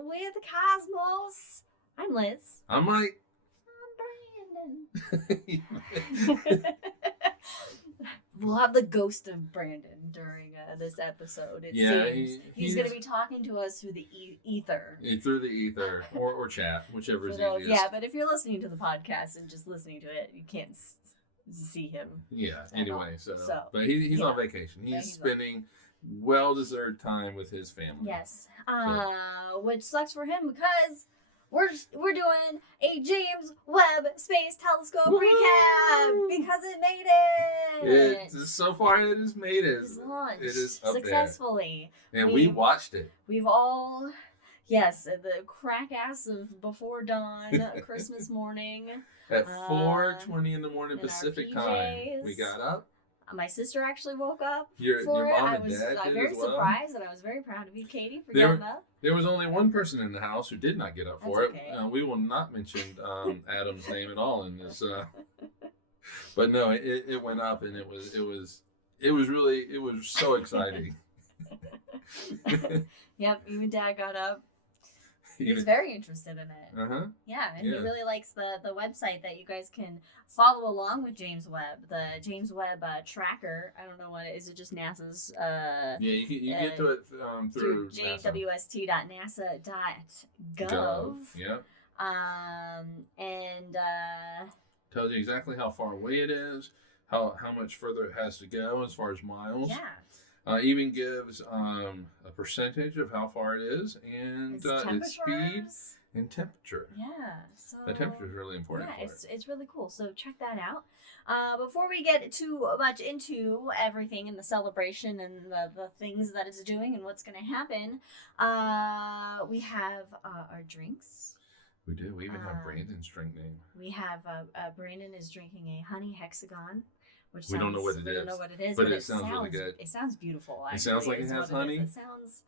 with Cosmos. I'm Liz. I'm Mike. I'm Brandon. We'll have the ghost of Brandon during this episode. It seems he's going to be talking to us through the ether. Through the ether or chat, whichever is easiest. Yeah, but if you're listening to the podcast and just listening to it, you can't see him. Yeah. Anyway, but he's on vacation. He's spending well-deserved time with his family. Yes, which sucks for him because we're doing a James Webb Space Telescope recap because it made it. So far, it has made it. It's launched. It is up successfully, there. And we watched it. We've all, the crack ass of before dawn, Christmas morning. At 4:20 in the morning Pacific time, we got up. My sister actually woke up. Your mom and dad did I was very as well. surprised, and I was very proud of you, Katie, for getting up. There was only one person in the house who did not get up for That's it. okay. We will not mention Adam's name at all in this. But no, it went up, and it was so exciting. Yep, even Dad got up. He was very interested in it. Uh-huh. Yeah, and he really likes the website that you guys can follow along with James Webb. The James Webb tracker. I don't know what it is. It just NASA's. You get to it through JWST.nasa.gov. Yep. And tells you exactly how far away it is, how much further it has to go as far as miles. Yeah. Even gives a percentage of how far it is and its speed and temperature. Yeah. So the temperature is really important. Yeah, it's really cool. So check that out. Before we get too much into everything and the celebration and the things that it's doing and what's going to happen, we have our drinks. We do. We even have Brandon's drink name. We have Brandon is drinking a Honey Hexagon. Which we don't know what it is. We don't know what it is, but it sounds really good. It sounds beautiful. Actually. It sounds like it has honey. It sounds.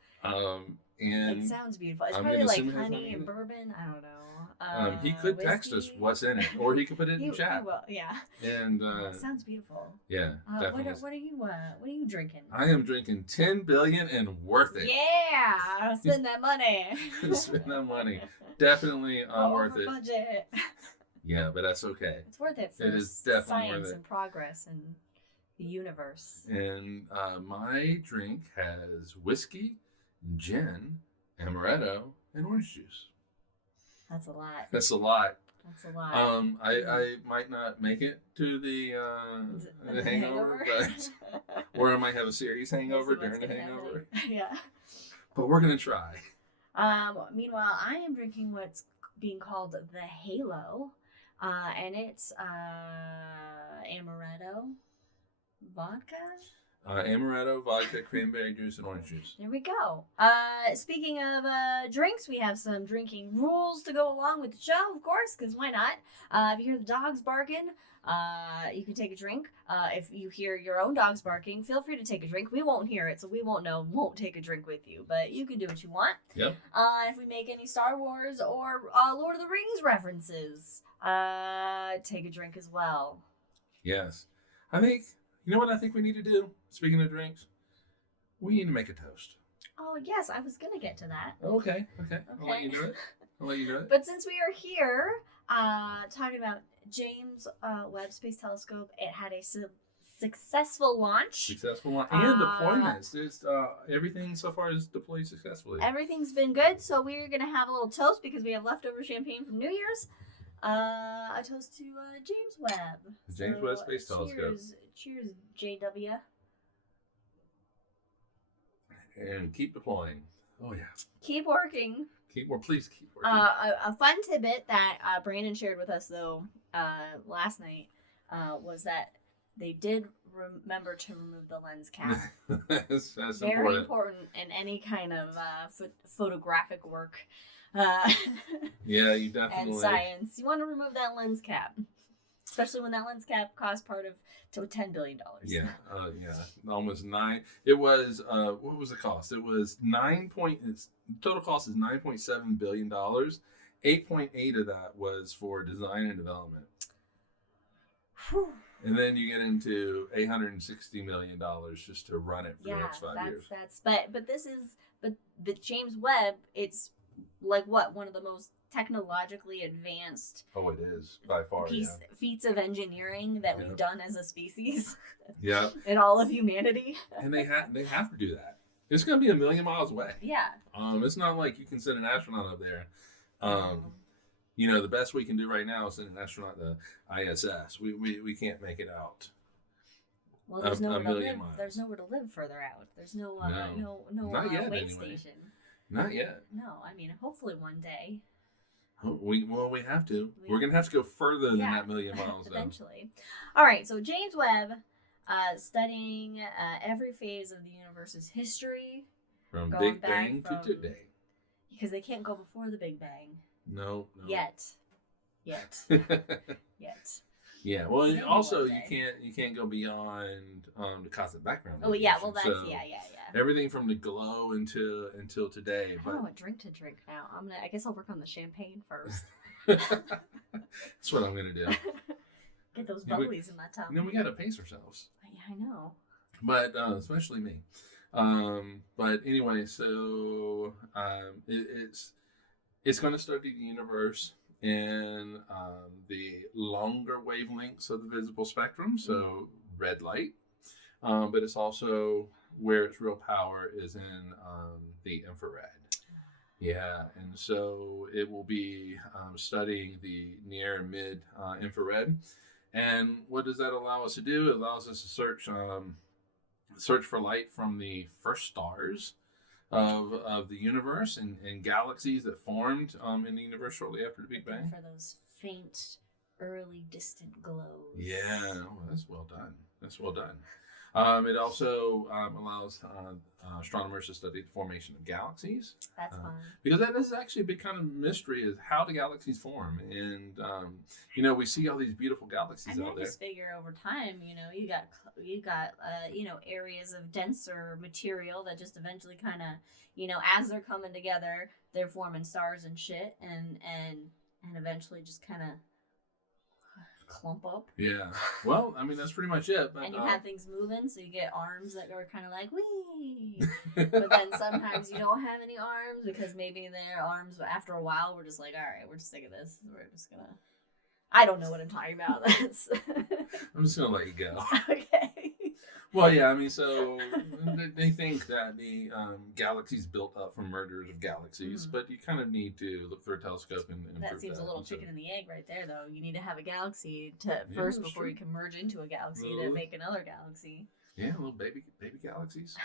And it sounds beautiful. It's probably like honey and bourbon. I don't know. He could text us what's in it, or he could put it in chat. He will, yeah. And it sounds beautiful. Yeah, definitely. What are you drinking? I am drinking 10 billion and worth it. Yeah, spend that money. Spend that money. Definitely worth it. Budget. Yeah, but that's okay. It's worth it for science and progress and the universe. And my drink has whiskey, gin, amaretto, and orange juice. That's a lot. That's a lot. That's a lot. I might not make it to the hangover, but or I might have a serious hangover during the hangover. Yeah. But we're gonna try. Meanwhile, I am drinking what's being called the Halo. And it's amaretto vodka. Amaretto, vodka, cranberry juice, and orange juice. There we go. Speaking of drinks, we have some drinking rules to go along with the show, of course, because why not? If you hear the dogs barking, you can take a drink. If you hear your own dogs barking, feel free to take a drink. We won't hear it, so we won't know. Won't take a drink with you, but you can do what you want. Yep. If we make any Star Wars or Lord of the Rings references, take a drink as well. Yes. You know what I think we need to do? Speaking of drinks, we need to make a toast. Oh, yes. I was going to get to that. Okay. I'll let you do it. But since we are here talking about James Webb Space Telescope, it had a successful launch. And deployment. Everything so far is deployed successfully. Everything's been good. So we're going to have a little toast because we have leftover champagne from New Year's. A toast to James Webb. The James Webb Space Telescope. Cheers, JW. And keep deploying. Oh, yeah. Keep working. Please keep working. A fun tidbit that Brandon shared with us, though, last night was that they did remember to remove the lens cap. That's very important in any kind of photographic work. Yeah, you definitely. And science. You want to remove that lens cap. Especially when that lens cap cost part of to $10 billion. Yeah, almost 9. It was what was the cost? It was total cost is $9.7 billion. 8.8 of that was for design and development. Whew. And then you get into $860 million just to run it for the next 5 years. But James Webb, it's like what, one of the most technologically advanced Oh, it is by far. feats of engineering that we've done as a species. Yeah. In all of humanity. And they have to do that. It's going to be a million miles away. Yeah. It's not like you can send an astronaut up there. You know, the best we can do right now is send an astronaut to ISS. We can't make it out. Well, there's nowhere to live. There's nowhere to live further out. There's no Not yet, wait anyway. station. Not yet. No, I mean, hopefully one day. We have to. We're gonna have to go further than that million miles. Eventually. All right. So James Webb, studying every phase of the universe's history, from Big Bang to today. Because they can't go before the Big Bang. No. Yet. Yeah. Well, and also you can't go beyond the cosmic background. Oh yeah. Well, that's yeah. Everything from the glow until today. I don't know what drink to drink now. I guess I'll work on the champagne first. That's what I'm gonna do. Get those bubblies in my tongue. We gotta pace ourselves. Yeah, I know. But especially me. But anyway, so it's going to study the universe in the longer wavelengths of the visible spectrum, so red light. But it's also where its real power is in the infrared. Yeah, and so it will be studying the near and mid infrared. And what does that allow us to do? It allows us to search for light from the first stars of the universe and galaxies that formed in the universe shortly after the Big Bang. For those faint, early, distant glows. Yeah, that's well done. It also allows astronomers to study the formation of galaxies. That's fun. Because that is actually a big kind of mystery, is how do galaxies form? And, we see all these beautiful galaxies out there. I just figure over time, you got areas of denser material that just eventually kind of, as they're coming together, they're forming stars and shit, and eventually just kind of clump up. Yeah. Well, that's pretty much it. But, and you have things moving, so you get arms that are kind of like, wee. But then sometimes you don't have any arms because maybe their arms, after a while, we're just like, all right, we're just sick of this. We're just going to... I don't know what I'm talking about. I'm just going to let you go. Okay. Well, yeah, so they think that the galaxies built up from mergers of galaxies, but you kind of need to look through a telescope and that seems a little chicken and the egg right there, though. You need to have a galaxy before you can merge into a galaxy to make another galaxy. Yeah, little baby galaxies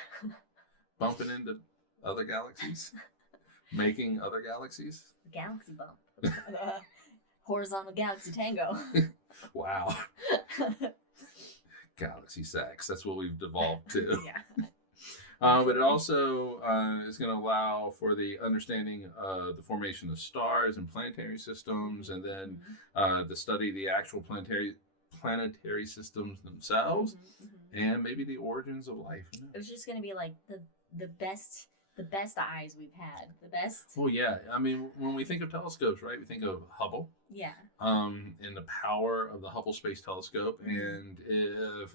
bumping into other galaxies, making other galaxies. Galaxy bump, horizontal galaxy tango. Wow. Galaxy sex. That's what we've devolved to. Yeah. But it also is going to allow for the understanding of the formation of stars and planetary systems, and then to study the actual planetary systems themselves, and maybe the origins of life. It's just going to be like the best eyes we've had. The best. Well, yeah. When we think of telescopes, right, we think of Hubble. Yeah. And the power of the Hubble Space Telescope. And if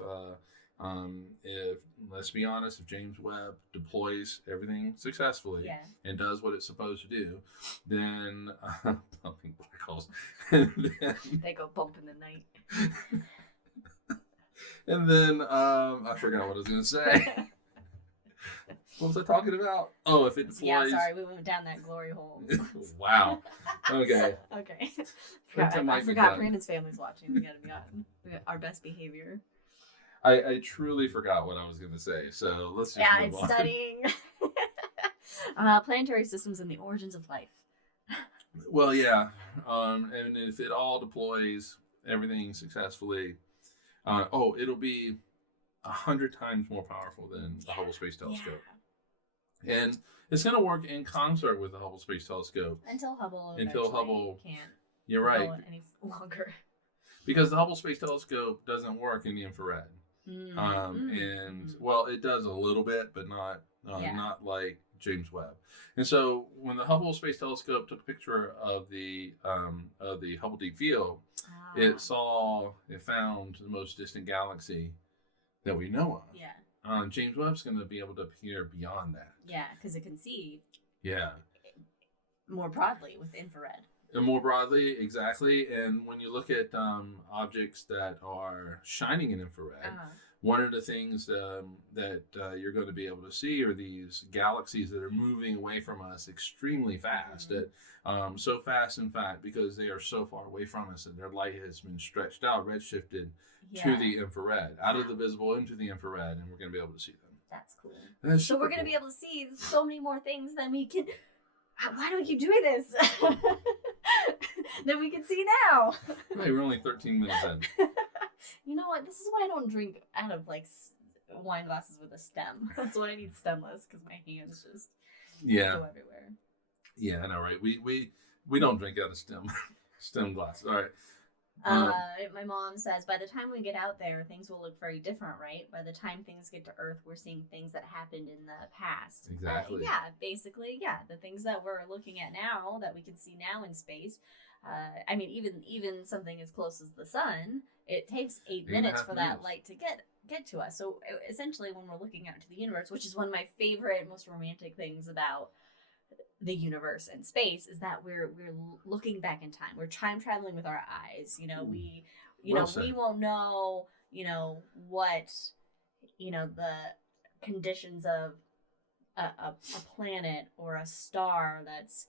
let's be honest, if James Webb deploys everything successfully and does what it's supposed to do, then bumping black holes. They go bump in the night. And then I forgot what I was going to say. What was I talking about? Oh, if it deploys... Yeah, sorry, we went down that glory hole. Wow. Okay. Okay. I forgot Brandon's family's watching. We gotta be on our best behavior. I truly forgot what I was going to say, so let's just move on. It's studying planetary systems and the origins of life. Well, yeah. And if it all deploys everything successfully, it'll be 100 times more powerful than the Hubble Space Telescope. Yeah. And it's going to work in concert with the Hubble Space Telescope. Until Hubble can't You're right. go any longer. Because the Hubble Space Telescope doesn't work in the infrared. And, well, it does a little bit, but not like James Webb. And so when the Hubble Space Telescope took a picture of the Hubble Deep Field, it found the most distant galaxy that we know of. Yeah. James Webb's going to be able to appear beyond that. Yeah, because it can see. Yeah. more broadly with infrared. And more broadly, exactly. And when you look at objects that are shining in infrared, one of the things that you're going to be able to see are these galaxies that are moving away from us extremely fast. So fast, in fact, because they are so far away from us and their light has been stretched out, redshifted to the infrared, out of the visible into the infrared, and we're going to be able to see them. That's cool. So we're going to be able to see so many more things than we can. Why do we keep doing this? Than we can see now. Hey, we're only 13 minutes in. You know what? This is why I don't drink out of like wine glasses with a stem. That's why I need stemless, because my hands just go everywhere. Yeah, I know, right? We don't drink out of stem glasses. All right. My mom says, by the time we get out there, things will look very different, right? By the time things get to Earth, we're seeing things that happened in the past. Exactly. Basically, the things that we're looking at now, that we can see now in space. I mean, even something as close as the sun, it takes 8 minutes for that light to get to us. So essentially, when we're looking out into the universe, which is one of my favorite, most romantic things about the universe and space, is that we're looking back in time. We're time traveling with our eyes. You know, we won't know, what, the conditions of a planet or a star that's,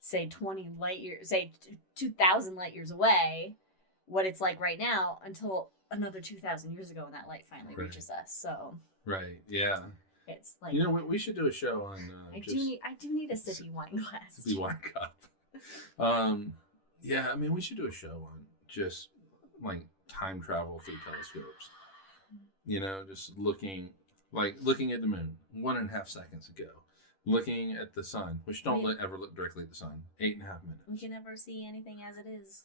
say 20 light years, say 2,000 light years away, what it's like right now, until another 2,000 years ago when that light finally reaches us. So yeah. It's like, we should do a show on. I do need a sippy wine glass. Sippy wine cup. Yeah, I mean, we should do a show on just like time travel through telescopes. Just looking at the moon 1.5 seconds ago, looking at the sun, which don't ever look directly at the sun. 8.5 minutes. We can never see anything as it is.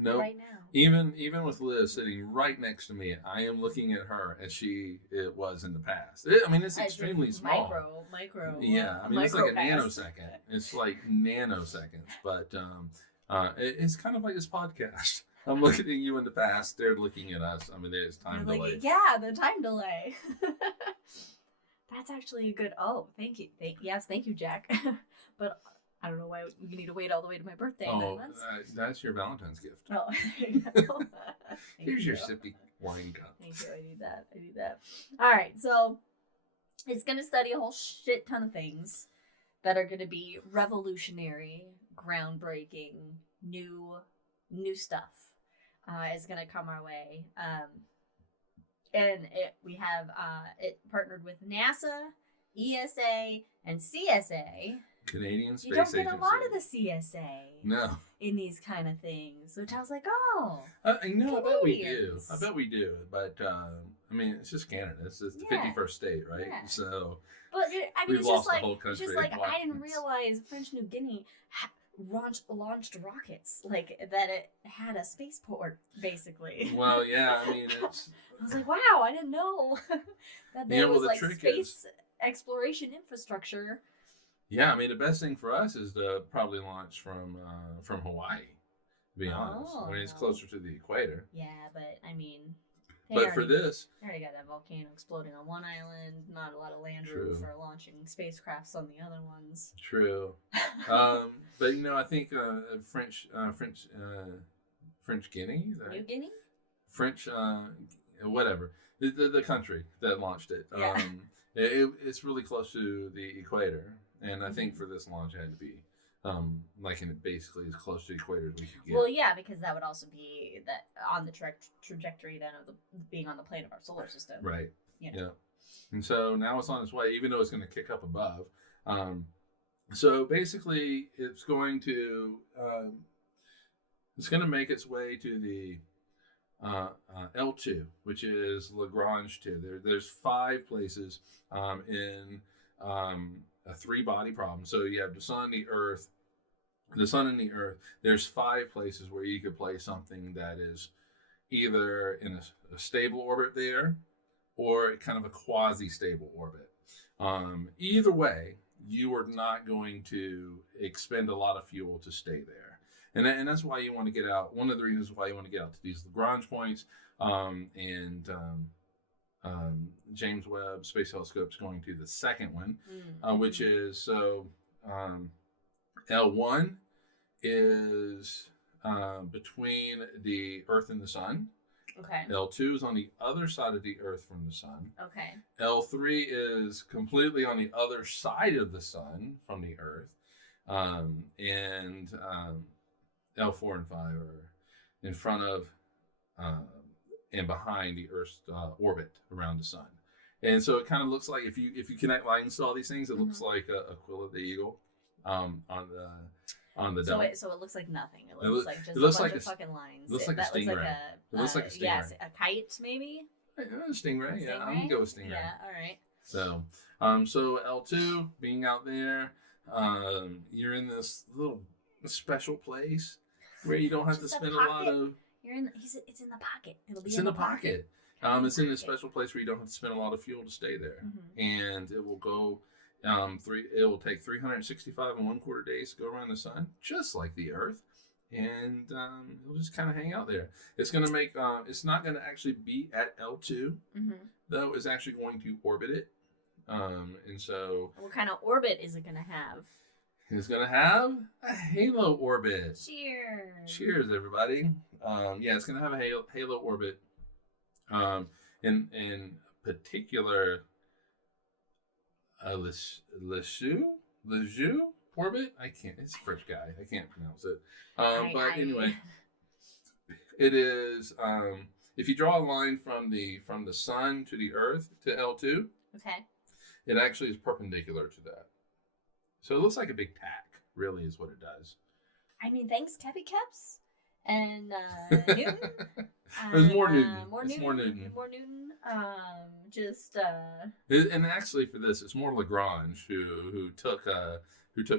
No, right now. Even with Liz sitting right next to me, I am looking at her as it was in the past. It's extremely small. Micro. Yeah, it's like a nanosecond. It's like nanoseconds, but it's kind of like this podcast. I'm looking at you in the past. They're looking at us. There's time delay. The time delay. That's actually a good. Oh, thank you. Thank you, Jack. But I don't know why you need to wait all the way to my birthday. Oh, that's your Valentine's gift. Oh, there you go. Here's your sippy wine cup. Thank you. I need that. All right, so it's going to study a whole shit ton of things that are going to be revolutionary, groundbreaking, new stuff is going to come our way. And we have it partnered with NASA, ESA, and CSA. Canadian Space Agency. You don't get a lot of the CSA. No. In these kind of things, which I was like, oh. I bet we do. But it's just Canada. It's just the 51st state, right? Yeah. So. But we've lost the whole country. It's just like I didn't realize French New Guinea launched rockets, like that it had a spaceport, basically. Well, yeah. It's. I was like, wow, I didn't know that there was like space exploration infrastructure. Yeah, the best thing for us is to probably launch from Hawaii, to be honest. It's closer to the equator. Yeah, but for this, they already got that volcano exploding on one island. Not a lot of land room for launching spacecrafts on the other ones. True. But I think French Guinea. New Guinea. French, whatever the country that launched it. Yeah. It's really close to the equator. And I think for this launch, it had to be basically as close to the equator as we could get. Well, yeah, because that would also be that on the trajectory then of being on the plane of our solar system. Right. Yeah. And so now it's on its way, even though it's going to kick up above. So basically, it's going to make its way to the L2, which is Lagrange 2. There's 5 places in a 3-body problem. So you have the sun, the sun and the earth. There's 5 places where you could place something that is either in a stable orbit there or kind of a quasi-stable orbit. Either way, you are not going to expend a lot of fuel to stay there. And that's why you want to get out. One of the reasons why you want to get out to these Lagrange points James Webb Space Telescope is going to the second one, which is L1 is between the Earth and the Sun. Okay. L2 is on the other side of the Earth from the Sun. Okay. L3 is completely on the other side of the Sun from the Earth. And L4 and 5 are in front of and behind the Earth's orbit around the Sun. And so it kind of looks like, if you connect lines to all these things, it looks like a quill of the eagle on the dome. So it looks like nothing. It looks like just it looks a bunch like of fucking lines. It looks like a that stingray. It looks like a stingray. Yes, a kite maybe. A stingray, yeah. I'm gonna go with stingray. Yeah, all right. So, so L2 being out there, you're in this little special place where you don't have to spend a lot of. It's in the pocket. It's in the pocket. It's in a special place where you don't have to spend a lot of fuel to stay there, and it will go. It will take 365 and 1/4 days to go around the Sun, just like the Earth, and it'll just kind of hang out there. It's gonna make. It's not gonna actually be at L2, though. It's actually going to orbit it, and so. What kind of orbit is it gonna have? It's gonna have a halo orbit. Cheers! Cheers, everybody. Yeah, it's gonna have a halo orbit. In particular. Lejeune orbit? I can't. It's a French guy. I can't pronounce it. But anyway, it is. If you draw a line from the Sun to the Earth to L2, okay, it actually is perpendicular to that. So it looks like a big tack. Really, is what it does. I mean, thanks, Kepi Keps and Newton. There's more Newton. More Newton. And actually, for this, it's more Lagrange who took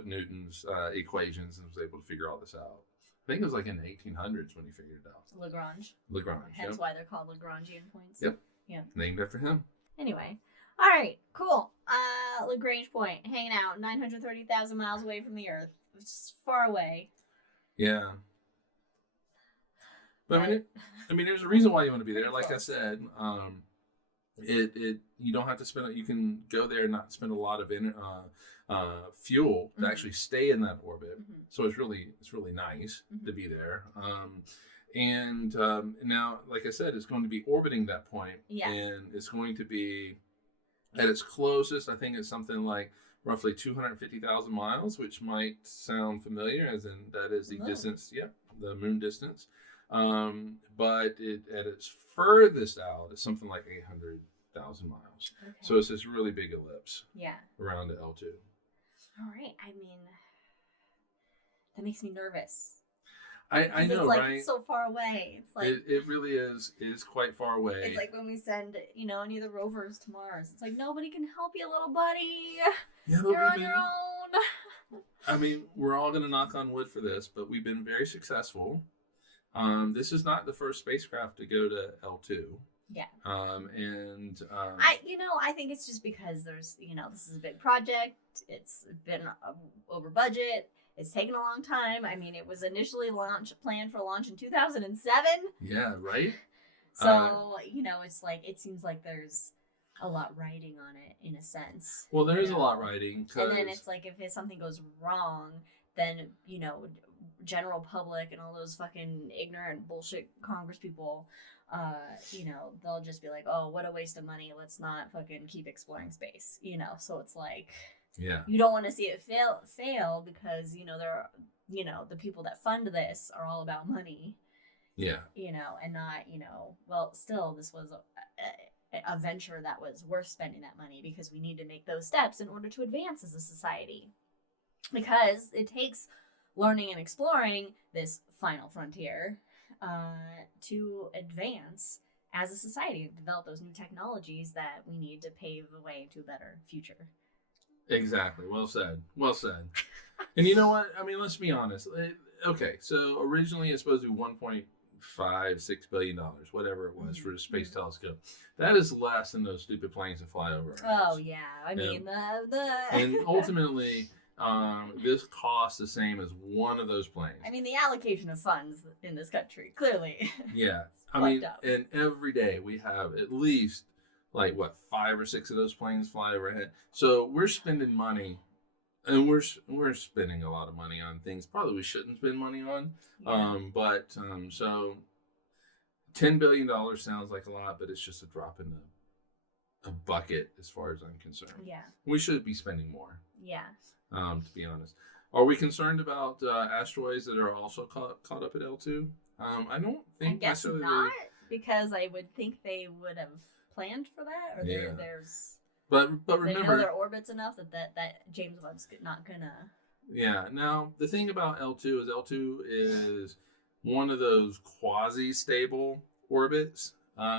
Newton's equations and was able to figure all this out. I think it was like in the 1800s when he figured it out. Lagrange. Yep. Hence why they're called Lagrangian points. Yep. Yeah. Named after him. Anyway. All right. Cool. Lagrange point, hanging out 930,000 miles away from the Earth. It's far away. Yeah. But I mean, there's a reason why you want to be there. Like I said, you don't have to spend. You can go there and not spend a lot of fuel to actually stay in that orbit. So it's really nice to be there. And now, like I said, it's going to be orbiting that point, and it's going to be at its closest. I think it's something like roughly 250,000 miles, which might sound familiar, as in that is the distance. Yep, the moon distance. But at its furthest out, it's something like 800,000 miles. Okay. So it's this really big ellipse. Yeah. Around the L2. All right. I mean, that makes me nervous. I know, right? It's so far away. It's like it really is quite far away. It's like when we send, any of the rovers to Mars. It's like nobody can help you, little buddy. Yeah, you're on your own. I mean, we're all gonna knock on wood for this, but we've been very successful. This is not the first spacecraft to go to L2. Yeah. I think it's just because there's, this is a big project. It's been over budget. It's taken a long time. I mean, it was initially planned for launch in 2007. Yeah, right? So, it's like, it seems like there's a lot riding on it in a sense. Well, there is a lot riding. And then it's like, if something goes wrong, then, general public and all those fucking ignorant bullshit Congress people, they'll just be like, oh, what a waste of money. Let's not fucking keep exploring space, So it's like, yeah, you don't want to see it fail because, there are, the people that fund this are all about money. Yeah. And not, still, this was a venture that was worth spending that money because we need to make those steps in order to advance as a society. Because it takes learning and exploring this final frontier to advance as a society and develop those new technologies that we need to pave the way to a better future. Exactly. Well said. Well said. And you know what? I mean, let's be honest. Okay, so originally it's supposed to be $1.56 billion, whatever it was, for the Space Telescope. That is less than those stupid planes that fly over our house. Oh, yeah. I mean, And ultimately, this costs the same as one of those planes. I mean, the allocation of funds in this country, clearly. Yeah. I mean, and every day we have at least, 5 or 6 of those planes fly overhead. So we're spending money And we're spending a lot of money on things probably we shouldn't spend money on. Yeah. So $10 billion sounds like a lot, but it's just a drop in a bucket as far as I'm concerned. Yeah. We should be spending more. Yeah. To be honest. Are we concerned about asteroids that are also caught up at L2? I don't think I guess necessarily not, because I would think they would have planned for that, or there's. But they remember, know their orbits enough that James Webb's not gonna. Yeah. Now the thing about L2 is one of those quasi-stable orbits,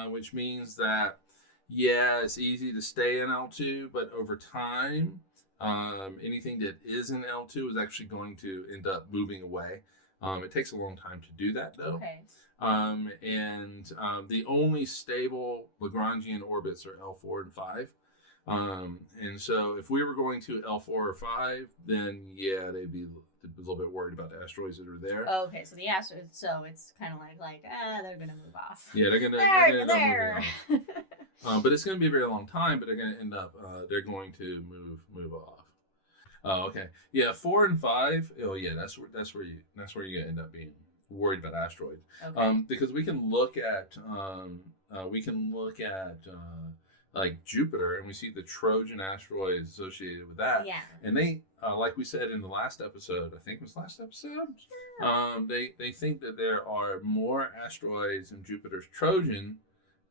which means that it's easy to stay in L2, but over time, anything that is in L2 is actually going to end up moving away. It takes a long time to do that, though. Okay. The only stable Lagrangian orbits are L4 and 5. And so if we were going to L4 or 5, then they'd be a little bit worried about the asteroids that are there. Okay, so the asteroids, so it's kind of like they're gonna move off. Yeah, they're gonna end up moving off. But it's gonna be a very long time. But they're gonna end up they're going to move off. Oh, okay. Yeah, 4 and 5. Oh, yeah, that's where you end up being worried about asteroids. Okay. Because we can look at like Jupiter, and we see the Trojan asteroids associated with that. Yeah. And they, like we said in the last episode, I think it was last episode. Yeah. They think that there are more asteroids in Jupiter's Trojan,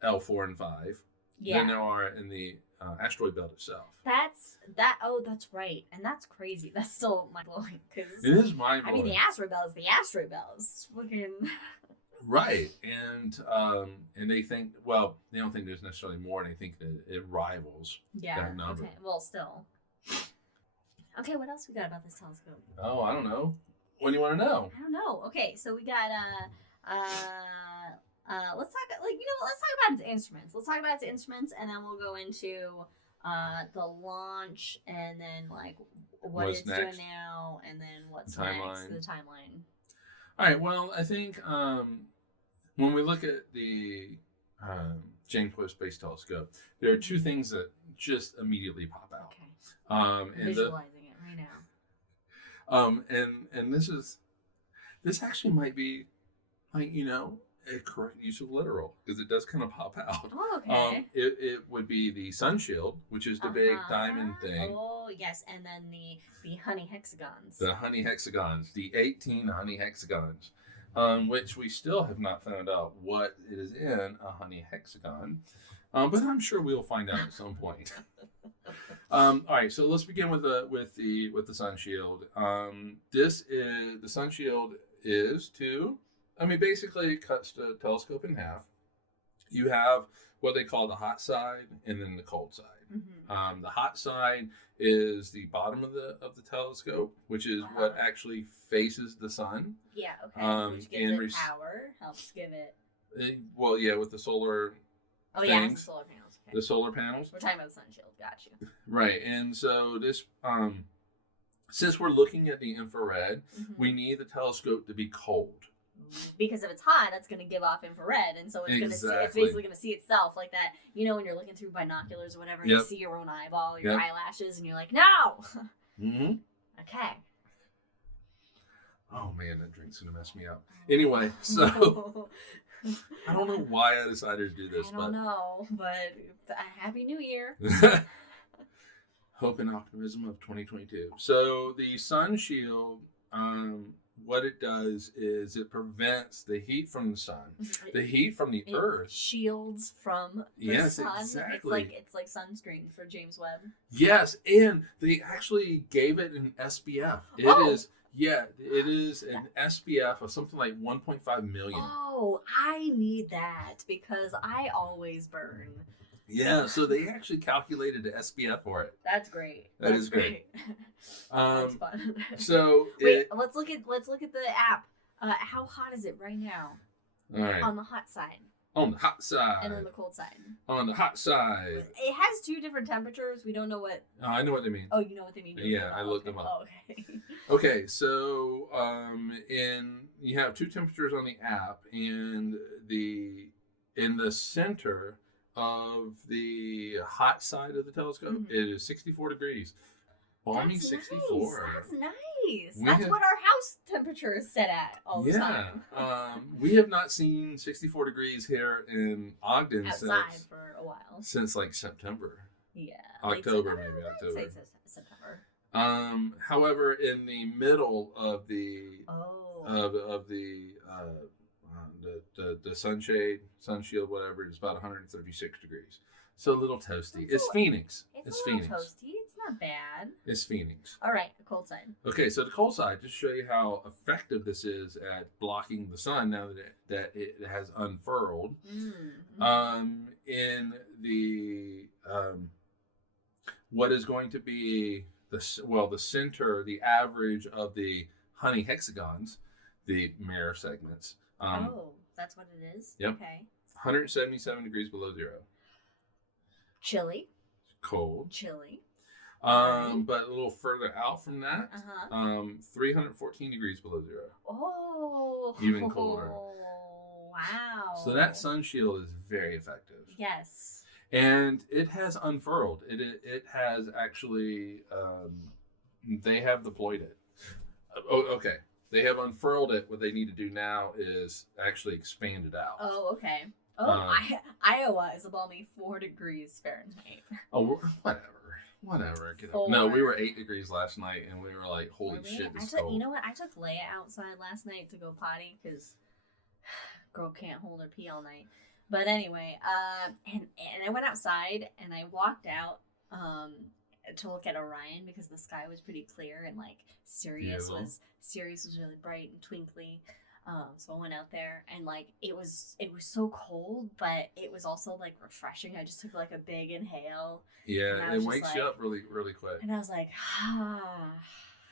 L4 and 5, than there are in the asteroid belt itself. That's right, and that's crazy. That's still mind blowing. It is mind blowing. I mean, the asteroid belt is the asteroid belt. It's fucking. Right, and they think, they don't think there's necessarily more, and they think that it rivals that number. Okay, well, still. Okay, what else we got about this telescope? Oh, I don't know. What do you want to know? I don't know. Okay, so we got let's talk about its instruments. Let's talk about its instruments, and then we'll go into the launch, and then like what's it's doing now, and then what's next, the timeline. All right. Well, I think when we look at the James Webb Space Telescope, there are two things that just immediately pop out. Okay. Visualizing it right now. And this actually might be like a correct use of literal, because it does kind of pop out. Oh, okay. It would be the sun shield, which is the big diamond thing. Oh, yes, and then the Honey Hexagons. The Honey Hexagons, the 18 Honey Hexagons, which we still have not found out what it is in a Honey Hexagon, but I'm sure we'll find out at some point. All right, so let's begin with the sun shield. The sun shield is basically it cuts the telescope in half. You have what they call the hot side and then the cold side. Mm-hmm. The hot side is the bottom of the telescope, which is what actually faces the sun. Yeah, okay. Which gives it power, helps give it. With the solar. Oh things, yeah, the solar panels. Okay. The solar panels. We're talking about the sun shield. Got you. Right, and so this, since we're looking at the infrared, we need the telescope to be cold. Because if it's hot, that's going to give off infrared, and so it's basically going to see itself like that. When you're looking through binoculars or whatever, and you see your own eyeball, your eyelashes, and you're like, no. Mm-hmm. Okay. Oh man, that drink's gonna mess me up. Anyway, so I don't know why I decided to do this. I don't know, but Happy New Year. Hope and optimism of 2022. So the sun shield. What it does is it prevents the heat from the sun, the heat from the Earth. Shields from the sun. Exactly. It's like sunscreen for James Webb. Yes, and they actually gave it an SPF. It is an SPF of something like 1.5 million. Oh, I need that because I always burn. Yeah, so they actually calculated the SPF for it. That's great. That's great. That's fun. So let's look at the app. How hot is it right now? All right. On the hot side. On the hot side. And then the cold side. On the hot side. It has two different temperatures. We don't know what. Oh, I know what they mean. Oh, you know what they mean? Yeah, I looked them up. Oh, okay. Okay, so you have two temperatures on the app, and in the center of the hot side of the telescope, it is 64 degrees. Balmy That's 64. Nice. That's nice. We That's have- what our house temperature is set at all the time. We have not seen 64 degrees here in Ogden Outside for a while. since like September. Yeah. October, late maybe I'd October. say September. However, in the middle of the Oh. of the sunshade, sun shield, whatever, it's about 136 degrees. So a little toasty. That's It's a- Phoenix. It's a Phoenix. little toasty. It's not bad. It's Phoenix. All right, the cold side. Okay, so the cold side, just to show you how effective this is at blocking the sun now that it has unfurled. In the what is going to be the center, the average of the Honey Hexagons, the mirror segments. That's what it is? Yep. Okay. 177 degrees below zero. Chilly. Cold. Chilly. But a little further out from that, Uh-huh. 314 degrees below zero. Oh. Even colder. Wow. So that sun shield is very effective. Yes. And it has unfurled. It has actually, they have deployed it. Oh, okay. They have unfurled it. What they need to do now is actually expand it out. Oh, okay. Oh, Iowa is a balmy 4 degrees Fahrenheit. Oh, whatever. Get up. Four. No, we were 8 degrees last night, and we were like, "Holy shit, this is cold." You know what? I took Leia outside last night to go potty because girl can't hold her pee all night. But anyway, and I went outside and I walked out to look at Orion because the sky was pretty clear and like Sirius was really bright and twinkly. So I went out there and like it was so cold, but it was also like refreshing. I just took like a big inhale. Yeah, it wakes you up really, really quick. And I was like,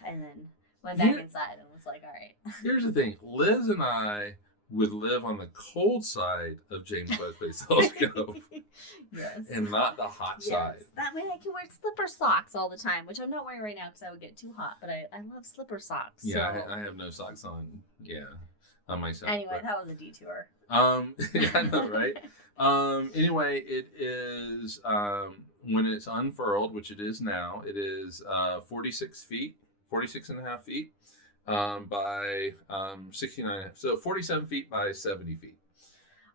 and then went back inside and was like, all right. Here's the thing: Liz and I would live on the cold side of James Webb Space Telescope, Yes. and not the hot side. That way I can wear slipper socks all the time, which I'm not wearing right now because I would get too hot. But I love slipper socks. Yeah, so. I have no socks on. Yeah, on myself. Anyway, that was a detour. Yeah, I know, right? Anyway, it is when it's unfurled, which it is now. It is 46 and a half feet by 69. So 47 feet by 70 feet.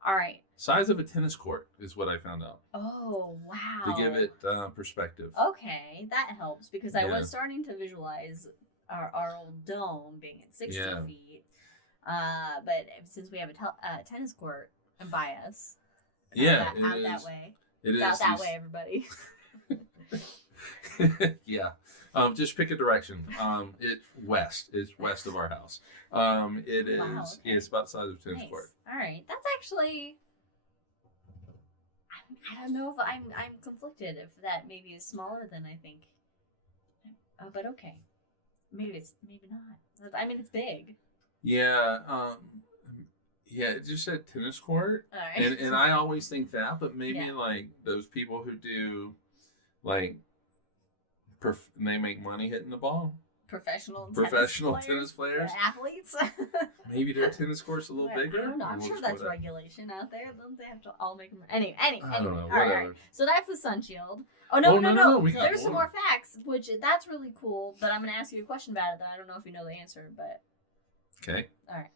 All right. Size of a tennis court is what I found out. Oh, wow. To give it perspective. Okay, that helps because I was starting to visualize our old dome being at 60 feet. But since we have a tennis court by us, out that way. It is out that way, everybody. Yeah. Just pick a direction. It's west of our house. It is. Wow, okay. It's about the size of a tennis court. All right, that's actually. I don't know if I'm conflicted if that maybe is smaller than I think. But okay, maybe not. I mean, it's big. Yeah. Yeah. It just said tennis court, All right. and I always think that, but maybe Yeah. like those people who do, like, they make money hitting the ball. Professional tennis players. Athletes. Maybe their tennis court's a little bigger. I don't know. I'm We'll sure just that's put it- regulation out there. Don't they have to all make them? Anyway. I don't know, All whatever. right. So that's the sun shield. Oh, no. no, we got There's some more. more facts, which that's really cool, but I'm going to ask you a question about it that I don't know if you know the answer, but Okay. all right.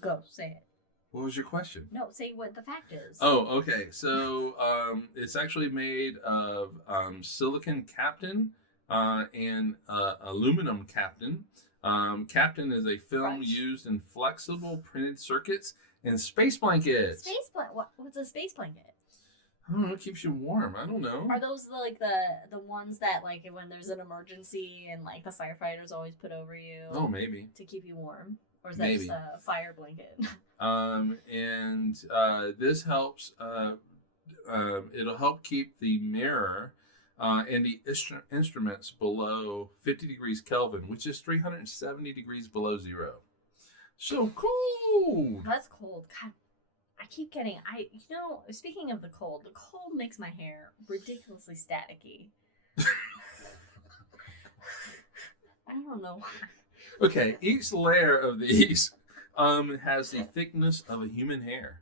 Go. Say it. What was your question? No, say what the fact is. Oh, okay. So it's actually made of silicon captain and aluminum captain. Captain is a film Crunch. used in flexible printed circuits and space blankets. Space blanket. What's a space blanket? I don't know. It keeps you warm. I don't know. Are those like the ones that like when there's an emergency and like the firefighters always put over you? Oh, maybe. To keep you warm, or is that Maybe. just a fire blanket? And this helps. It'll help keep the mirror and the instruments below 50 degrees Kelvin, which is 370 degrees below zero. So cold. That's cold. God, I keep getting. Speaking of the cold makes my hair ridiculously staticky. I don't know why. Okay, each layer of these has the thickness of a human hair.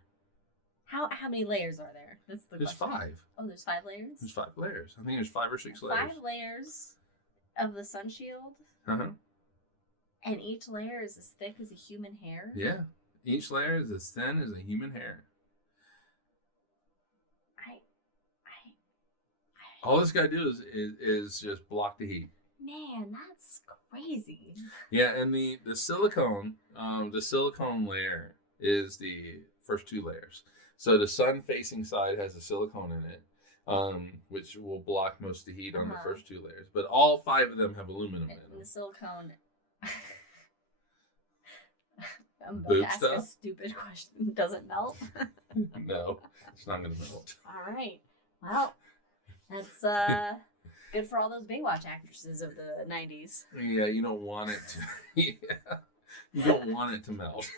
How many layers are there? That's the There's question. 5. Oh, there's 5 layers? There's 5 layers. I think there's 5 or 6 layers. 5 layers of the sun shield, Uh-huh. and each layer is as thick as a human hair. Yeah. Each layer is as thin as a human hair. All this guy do is just block the heat. Man, that's crazy. Yeah, and the silicone layer is the first two layers. So the sun-facing side has a silicone in it, which will block most of the heat on the first two layers. But all 5 of them have aluminum in them. And the silicone... I'm about Boob to ask stuff? a stupid question. Does it melt? No, it's not going to melt. All right. Well, that's good for all those Baywatch actresses of the 90s. Yeah, you don't want it to. Yeah, you don't want it to melt.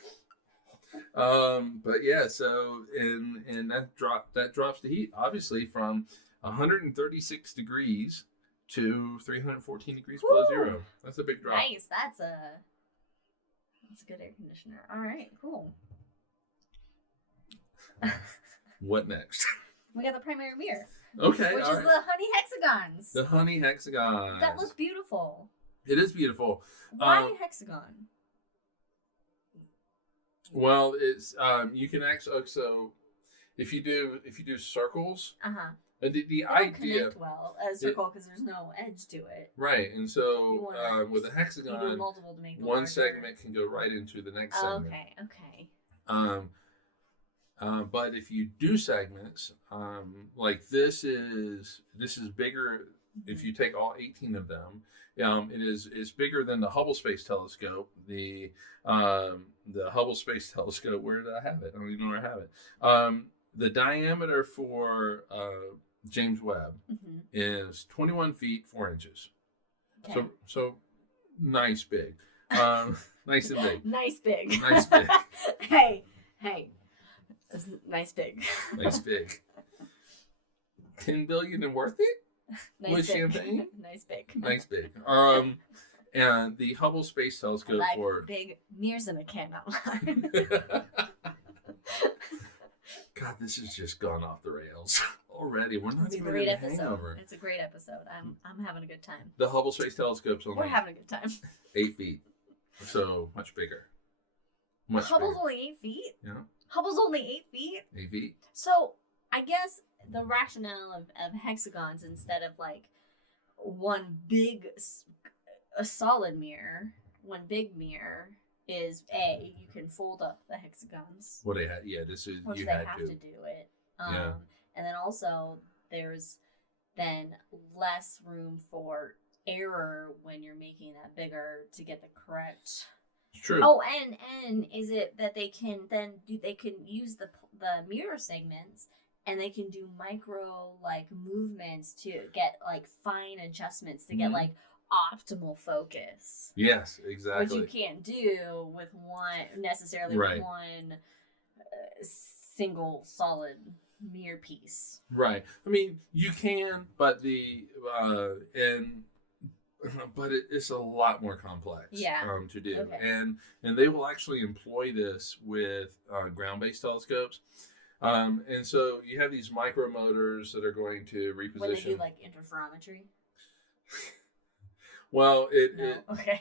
But yeah, so and that drops the heat obviously from 136 degrees to 314 degrees below zero. That's a big drop. Nice. That's a good air conditioner. All right, cool. What next? We got the primary mirror. Okay, which all is right. the Honey Hexagons. The Honey Hexagons. That look beautiful. It is beautiful. Why hexagon? Well, it's you can actually if you do circles, the idea connect well a circle because there's no edge to it. Right, and so with a hexagon, you do multiple to make the one larger. segment can go right into the next segment. Okay. But if you do segments, like this is bigger. If you take all 18 of them, it's bigger than the Hubble Space Telescope. The Hubble Space Telescope. Where did I have it? I don't even know where I have it. The diameter for James Webb is 21 feet 4 inches. Okay. So nice big. Nice and big. Nice big. Nice big. Hey. Nice big. Nice big. 10 billion and worth it? Nice with big. champagne? Nice big. Nice big. And the Hubble Space Telescope like for big mirrors in a can outline. God, this has just gone off the rails already. We're not It's a even great in a episode. hangover. It's a great episode. I'm having a good time. The Hubble Space Telescope's only We're having a good time. 8 feet. So much bigger. Much Hubble's bigger. only 8 feet? Yeah. Hubble's only 8 feet? 8 feet. So I guess the rationale of hexagons instead of like one big, a solid mirror, one big mirror is you can fold up the hexagons. Well, they had, this is, which you they had have to. to do it. Yeah. And then also there's then less room for error when you're making that bigger to get the correct. True. Oh, and is it that they can use the mirror segments and they can do micro like movements to get like fine adjustments to get like optimal focus. Yes, exactly. Which you can't do with one single solid mirror piece. Right. I mean, you can, but it's a lot more complex to do. Okay. And they will actually employ this with ground-based telescopes. And so you have these micromotors that are going to reposition. When they do like interferometry? Well, okay.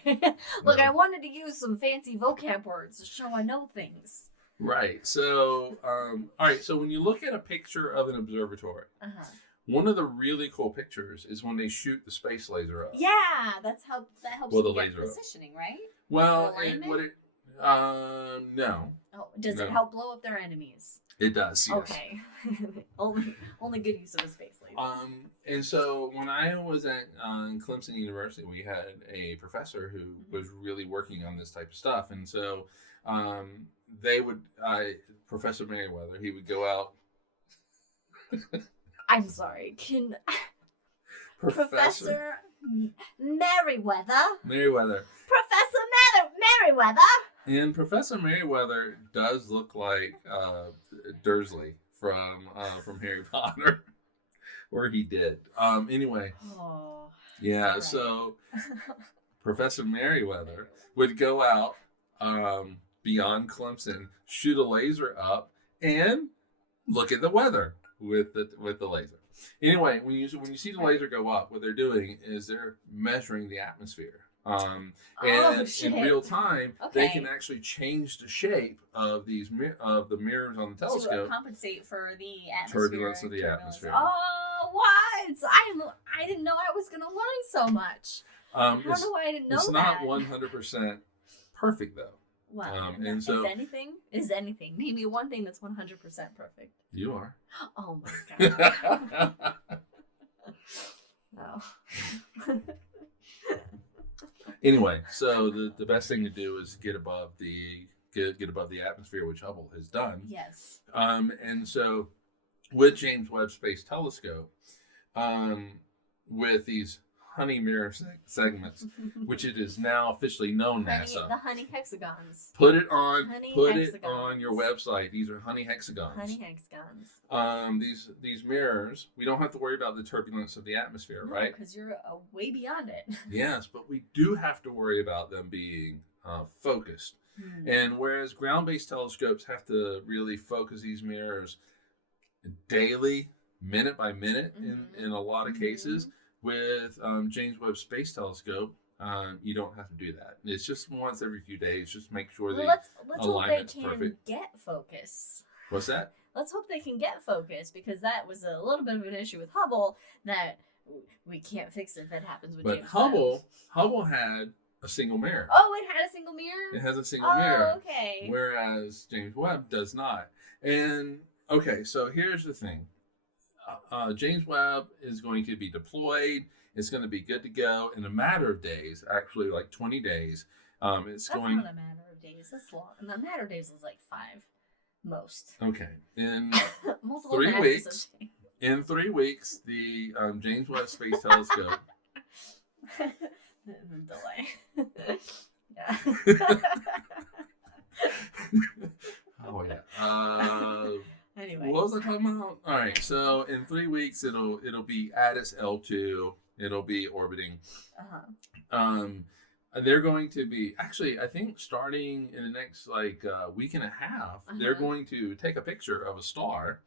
Look, I wanted to use some fancy vocab words to show I know things. Right. So, all right. So when you look at a picture of an observatory, one of the really cool pictures is when they shoot the space laser up. Yeah, that helps the with laser positioning, right? Well, no. Oh, does it help blow up their enemies? It does. Yes. Okay. only good use of a space laser. And so when I was at Clemson University, we had a professor who was really working on this type of stuff, and so Professor Merriweather, he would go out. I'm sorry. Professor Merriweather. Professor Merriweather. And Professor Merriweather does look like Dursley from Harry Potter, or he did. Anyway. Oh. Yeah. Right. So Professor Merriweather would go out beyond Clemson, shoot a laser up, and look at the weather with the laser. Anyway, when you see the laser go up, what they're doing is they're measuring the atmosphere. And in real time, they can actually change the shape of the mirrors on the telescope to compensate for the atmosphere, turbulence of the atmosphere. Oh, what? I didn't know I was going to learn so much. I don't know why I didn't know that. It's not 100% perfect, though. Well, is anything? Name me one thing that's 100% perfect. You are. Oh my god. No. Anyway, so the best thing to do is get above the atmosphere, which Hubble has done. Yes. And so with James Webb Space Telescope, with these Honey mirror segments, which it is now officially known NASA. The Honey Hexagons. Put it on your website. These are Honey Hexagons. Honey Hexagons. These mirrors, we don't have to worry about the turbulence of the atmosphere, right? Because you're way beyond it. Yes, but we do have to worry about them being focused. And whereas ground-based telescopes have to really focus these mirrors daily, minute by minute, in a lot of cases, with James Webb Space Telescope, you don't have to do that. It's just once every few days. Just make sure the alignment's perfect. Let's hope they can get focus. What's that? Let's hope they can get focus, because that was a little bit of an issue with Hubble that we can't fix if that happens with James Webb. Hubble had a single mirror. Oh, it had a single mirror? It has a single mirror. Okay. Whereas James Webb does not. And, okay, so here's the thing. James Webb is going to be deployed. It's going to be good to go in a matter of days, actually like 20 days. That's not a matter of days. That's long. And a matter of days is like 5, most. Okay. In 3 weeks, the James Webb Space Telescope. Delay. Yeah. Oh yeah. Anyway. What was I talking about? All right. So in 3 weeks, it'll be at its L2. It'll be orbiting. They're going to be actually, I think, starting in the next week and a half. They're going to take a picture of a star.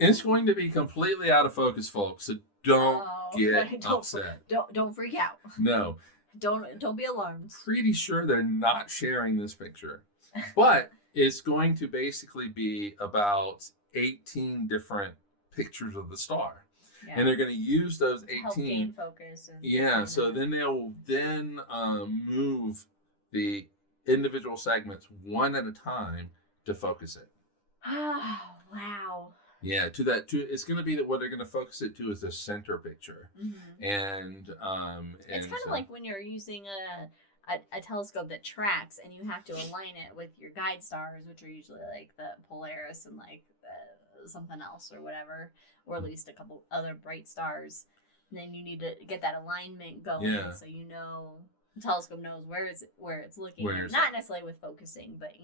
It's going to be completely out of focus, folks. So don't get upset. Don't freak out. No. Don't be alarmed. Pretty sure they're not sharing this picture, but it's going to basically be about 18 different pictures of the star. Yeah. And they're going to use those 18. Help gain focus. So then they'll move the individual segments one at a time to focus it. Oh, wow. Yeah, it's going to be that what they're going to focus it to is the center picture. And it's kind of like when you're using a telescope that tracks, and you have to align it with your guide stars, which are usually like the Polaris and like something else or whatever, or at least a couple other bright stars. And then you need to get that alignment going, so you know the telescope knows where it's looking. Not necessarily with focusing, but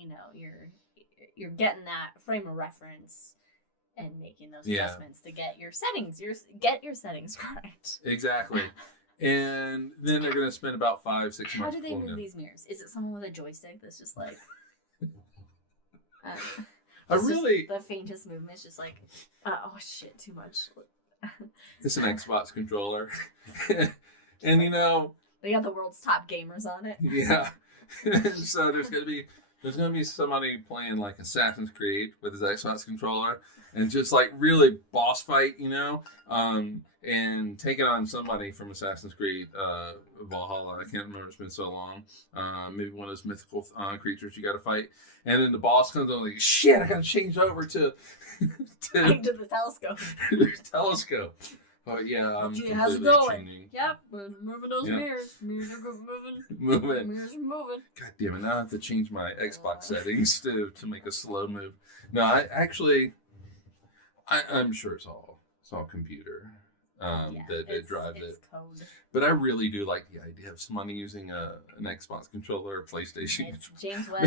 you're getting that frame of reference and making those adjustments to get your settings correct. Exactly. And then they're going to spend about 5-6 months. How do they move these mirrors? Is it someone with a joystick that's just like... the faintest movement is just like, oh shit, too much. It's an Xbox controller. And they got the world's top gamers on it. Yeah. So there's going to be somebody playing like Assassin's Creed with his Xbox controller and just like really boss fight, and take it on somebody from Assassin's Creed Valhalla. I can't remember, it's been so long. Maybe one of those mythical creatures you got to fight. And then the boss comes on like, shit, I got to change over to the telescope. The telescope. Oh yeah, I'm how's it going? Changing. Yep, we're moving those mirrors. Mirrors are moving. Mirrors are moving. God damn it! Now I have to change my Xbox settings to make a slow move. No, I'm sure it's all computer that drives it. Code. But I really do like the idea of somebody using an Xbox controller or PlayStation. It's James Webb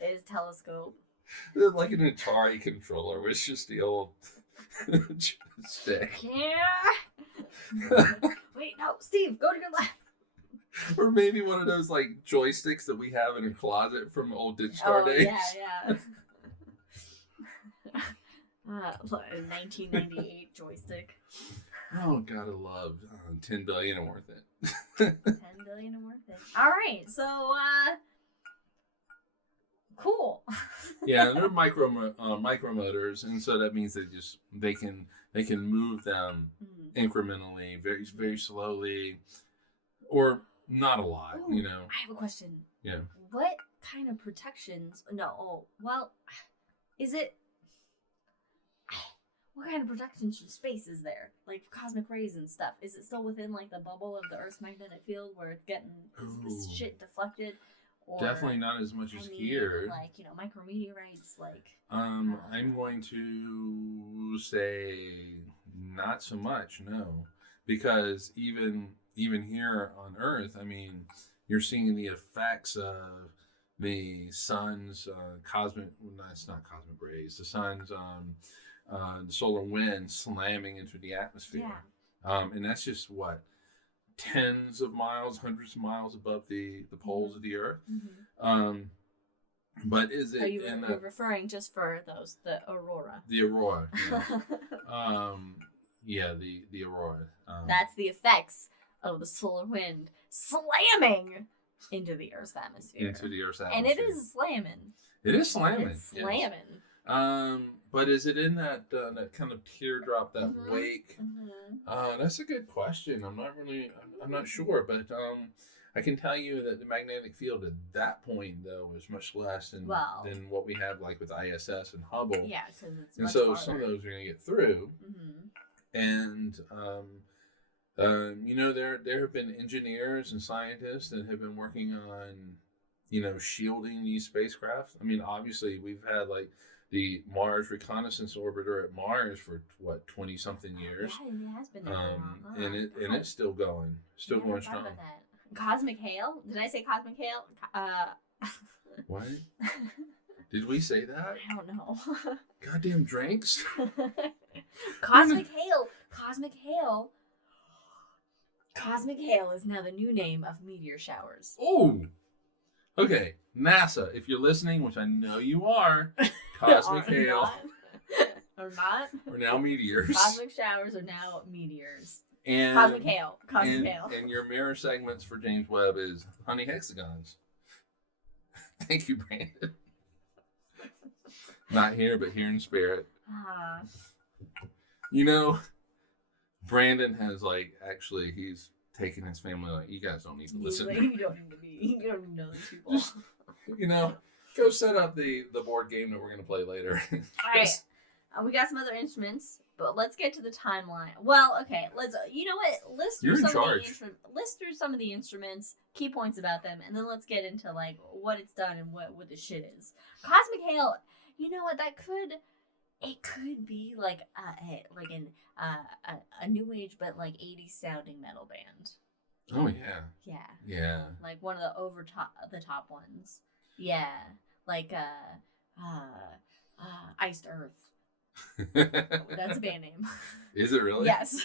is telescope. Like an Atari controller, where it's just the old stick. Yeah. Wait, no, Steve, go to your left. Or maybe one of those like joysticks that we have in a closet from old Digital days. Yeah. A 1998 joystick. Oh, gotta love 10 billion and worth it. 10 billion and worth it. All right, so cool. Yeah, they're micromotors, and so that means they can move them incrementally, very very slowly, or not a lot. Ooh, you know. I have a question. Yeah. What kind of protections? No. Oh, well, is it? What kind of protections for space is there? Like cosmic rays and stuff. Is it still within like the bubble of the Earth's magnetic field where it's getting this shit deflected? Or, definitely not as much as here. Like, micrometeorites, like... I'm going to say not so much, no. Because even here on Earth, I mean, you're seeing the effects of the sun's it's not cosmic rays, the sun's the solar wind slamming into the atmosphere. Yeah. And that's just what? Tens of miles, hundreds of miles above the poles of the Earth. Mm-hmm. But is it? Are you referring just for the aurora? The aurora. Yeah. The aurora. That's the effects of the solar wind slamming into the Earth's atmosphere. And it is slamming. It is slamming. It's slamming. Yes. But is it in that kind of teardrop, that wake? Mm-hmm. That's a good question. I'm not sure, but I can tell you that the magnetic field at that point, though, was much less than what we have, like with ISS and Hubble. Yeah, because it's and much so farther. some of those are going to get through. Mm-hmm. And there have been engineers and scientists that have been working on, shielding these spacecraft. I mean, obviously, we've had like the Mars Reconnaissance Orbiter at Mars for 20-something years. Yeah, it has been that long. And it's still going going strong. About that. Cosmic hail? Did I say cosmic hail? What? Did we say that? I don't know. Goddamn drinks. Cosmic hail. Cosmic hail. Cosmic hail is now the new name of meteor showers. Oh. Okay, NASA, if you're listening, which I know you are, cosmic hail. Or not. We're now meteors. Cosmic showers are now meteors. And cosmic hail. Cosmic hail. And your mirror segments for James Webb is Honey Hexagons. Thank you, Brandon. Not here, but here in spirit. Brandon has he's taken his family you guys don't need to listen. You don't need to know these people. Go set up the board game that we're going to play later. All right. We got some other instruments, but let's get to the timeline. Well, okay, let's. You know what? List through some of the instruments, key points about them, and then let's get into what it's done and what the shit is. Cosmic hail. You know what? It could be a new age, but 80s sounding metal band. Oh yeah. Yeah. Yeah. Like one of the top ones. Yeah. Like Iced Earth. That's a band name. Is it really? Yes.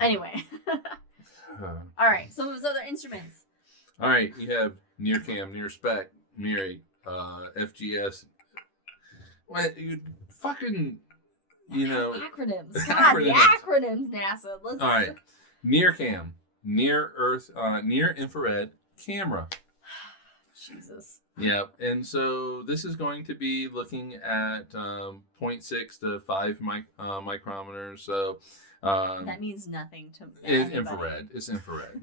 Anyway. All right. Some of his other instruments. All right. You have near cam, near spec, near FGS. What you fucking acronyms. God, the acronyms, NASA. All right. Near cam, near Earth, near infrared camera. Jesus. Yeah, and so this is going to be looking at 0.6 to 5 micrometers. So that means nothing to it's infrared. It's infrared.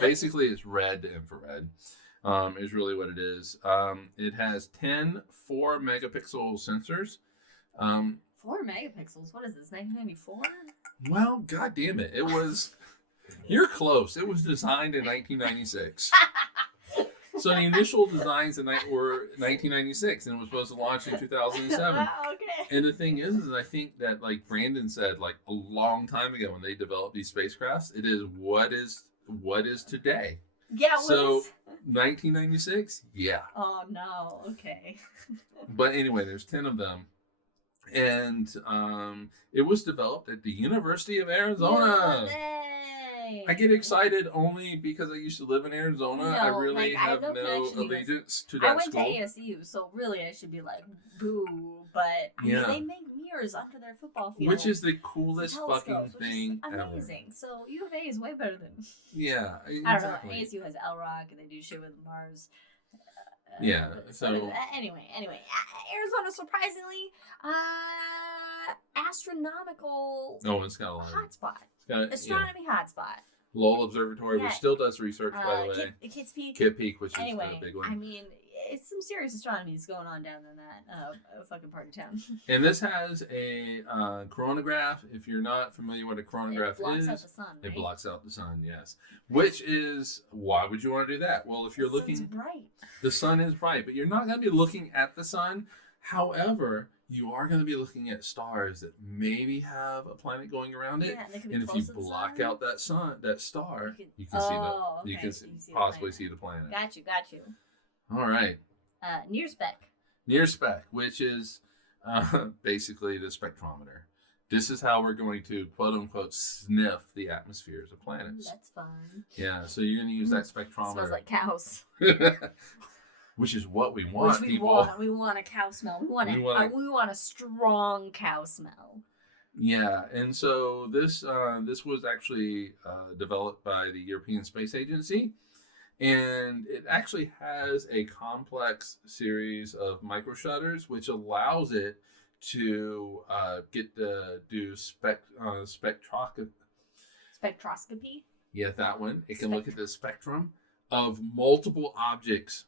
Basically, it's red to infrared. Is really what it is. It has 10 4-megapixel sensors. 4 megapixels? What is this, 1994? Well, god damn it. It was... You're close. It was designed in 1996. So the initial designs were 1996 and it was supposed to launch in 2007. Okay. And the thing is I think that, like Brandon said, a long time ago when they developed these spacecrafts, it is what is today. Yeah, so 1996? Yeah. Oh no, okay. But anyway, there's 10 of them. And it was developed at the University of Arizona. way. I get excited only because I used to live in Arizona. No, I really like, I have have no no connection to allegiance to I that went school. to ASU, so really I should be like, boo. But I mean, Yeah. they make mirrors under their football field. Which is the coolest telescopes, fucking which thing is ever. amazing. So U of A is way better than. Yeah, I don't exactly. know. ASU has L Rock and they do shit with Mars. Yeah, But so anyway, Arizona surprisingly, astronomical oh, it's got a lot. hotspot, Got astronomy hotspot. Lowell Observatory, Yeah. which still does research, by the way. Kids Peak. Kid Peak, which is Anyway, the big one. I mean, it's some serious astronomy is going on down in that fucking part of town. And this has a coronagraph. If you're not familiar what a coronagraph It blocks is, out the sun, right? it blocks out the sun. Yes, which is why would you want to do that? Well, if you're The sun's looking, bright. the sun is bright, but you're not going to be looking at the sun. However, you are going to be looking at stars that maybe have a planet going around it. Yeah, and they could be And if close you to the block sun. out that star, you can Oh, see the, you okay, can so you can see the possibly planet. see the planet. Got you. All right. Near spec. Near spec, which is basically the spectrometer. This is how we're going to quote unquote sniff the atmospheres of planets. That's fun. Yeah, so you're going to use that spectrometer, Smells like cows. which is what we want. Which we people. want. We want a cow smell. We want We want a strong cow smell. Yeah, and so this was actually developed by the European Space Agency, and it actually has a complex series of microshutters, which allows it to get to do spectroscopy. Spectroscopy. Yeah, that one. It can look at the spectrum of multiple objects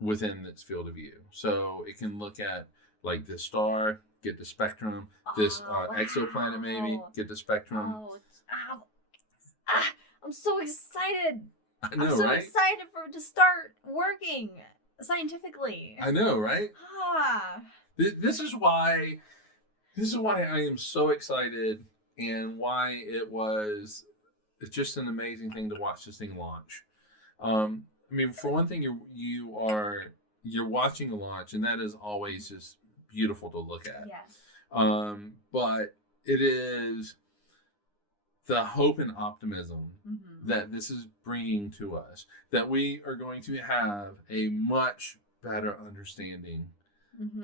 within its field of view. So it can look at like the star, get the spectrum, this exoplanet maybe, get the spectrum. I'm so excited. I know, I'm so right? excited for it to start working scientifically. I know, right? Ah. This is why I am so excited, and why it's just an amazing thing to watch this thing launch. I mean, for one thing, you're watching a launch, and that is always just beautiful to look at. Yeah. But it is the hope and optimism that this is bringing to us, that we are going to have a much better understanding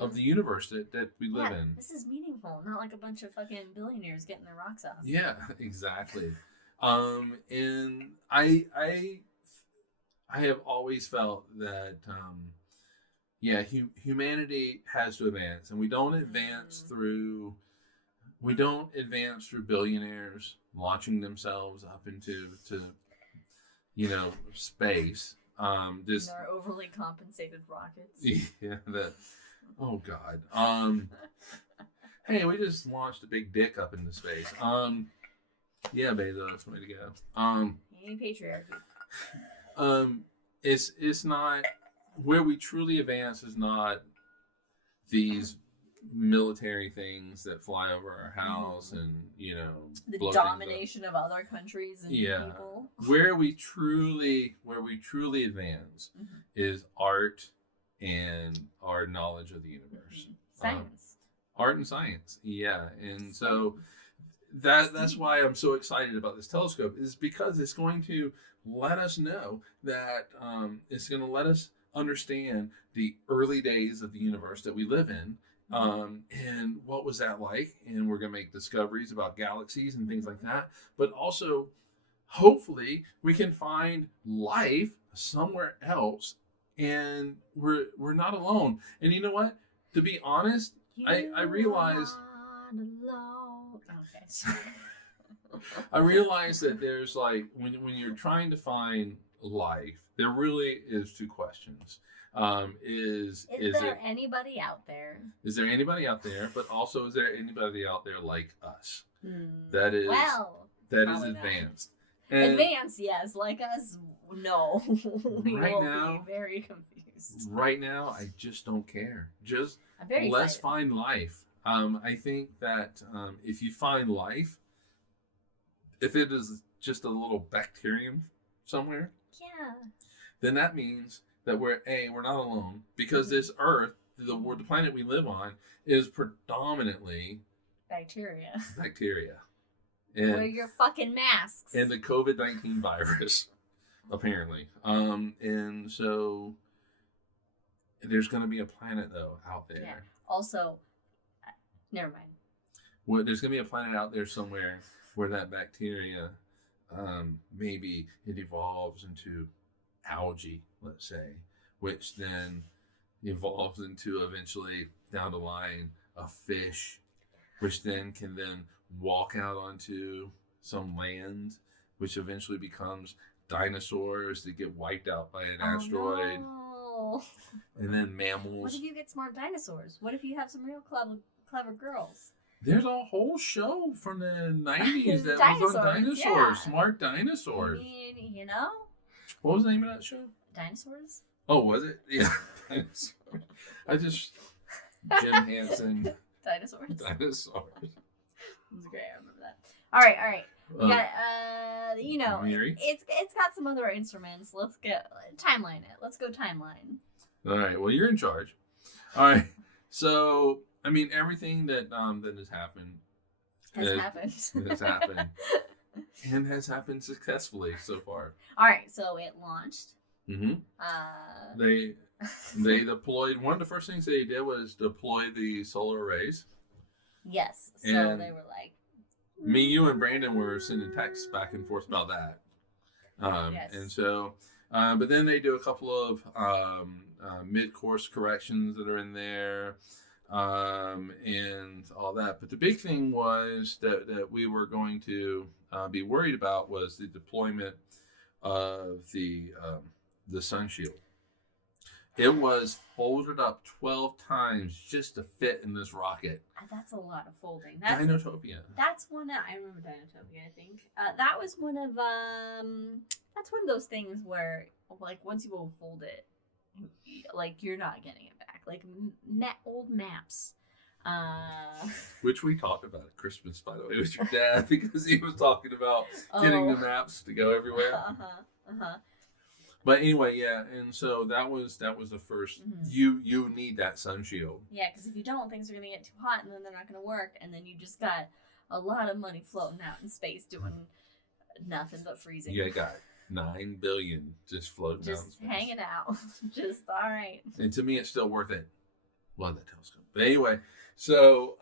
of the universe that we live in. This is meaningful, not like a bunch of fucking billionaires getting their rocks off. Yeah, exactly. And I have always felt that humanity has to advance, and we don't advance through billionaires launching themselves up into space. Our overly compensated rockets. Yeah, that. Oh God. Hey, we just launched a big dick up into space. Yeah, Bezos, way to go. Yay, patriarchy. It's not where we truly advance is not these military things that fly over our house and the blow domination of other countries and people. Where we truly advance is art and our knowledge of the universe. Science. Art and science. Yeah. And so that's why I'm so excited about this telescope, is because it's going to let us know that it's going to let us understand the early days of the universe that we live in. And what was that like? And we're going to make discoveries about galaxies and things like that. But also, hopefully, we can find life somewhere else, and we're not alone. And you know what? To be honest, I realize. Okay. I realize that there's like when you're trying to find life, there really is two questions. Is there anybody out there? Is there anybody out there? But also, is there anybody out there like us? That is advanced. And advanced, yes. Like us, no. We will be very confused. Right now, I just don't care. Just let's excited. Find life. I think that if you find life, if it is just a little bacterium somewhere, then that means that we're not alone, because this Earth, the planet we live on, is predominantly bacteria. Wear your fucking masks. And the COVID-19 virus, apparently. And so there's going to be a planet, though, out there. Yeah. Also, never mind. Well, there's going to be a planet out there somewhere where that bacteria, maybe it evolves into algae, let's say, which then evolves into eventually down the line a fish, which then can then walk out onto some land, which eventually becomes dinosaurs that get wiped out by an asteroid. No. And then mammals. What if you get smart dinosaurs? What if you have some real clever girls? There's a whole show from the 90s that was on dinosaurs. Yeah. Smart dinosaurs. I mean, you know? What was the name of that show? Dinosaurs? Oh, was it? Yeah. Dinosaurs. Jim Henson. Dinosaurs? Dinosaurs. It was great. I remember that. All right. We got, you know, it's got some other instruments. Let's get timeline it. Let's go timeline. All right. Well, you're in charge. All right. So, I mean, everything that has happened has happened and has happened successfully so far. All right. So it launched. Mm-hmm. They deployed. One of the first things they did was deploy the solar arrays. Yes. So and they were like. Me, you, and Brandon were sending texts back and forth about that. Yes. And so, but then they do a couple of mid-course corrections that are in there and all that. But the big thing was that we were going to be worried about was the deployment of the sun shield. It was folded up 12 times just to fit in this rocket. That's a lot of folding. Dinotopia. That's one. I remember Dinotopia. I think that was one of. That's one of those things where, like, once you unfold it, like you're not getting it back. Like old maps. Which we talked about at Christmas, by the way, with your dad, because he was talking about getting the maps to go everywhere. But anyway, yeah, and so that was the first. Mm-hmm. You need that sun shield. Yeah, because if you don't, things are gonna get too hot, and then they're not gonna work, and then you just got a lot of money floating out in space doing nothing but freezing. Yeah, got $9 billion just floating out in space. Just hanging out. Just all right. And to me, it's still worth it. Well, that telescope. But anyway, so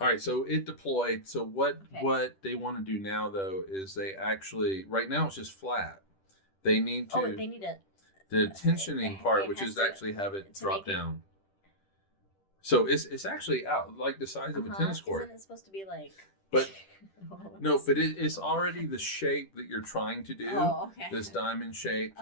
all right, so it deployed. So what they want to do now though is they actually right now it's just flat. They need to. Oh, they need the tensioning part, which is actually have it drop down. So it's actually out, like the size of a tennis court. Isn't it supposed to be like? But no, but it's already the shape that you're trying to do. Oh, okay. This diamond shape.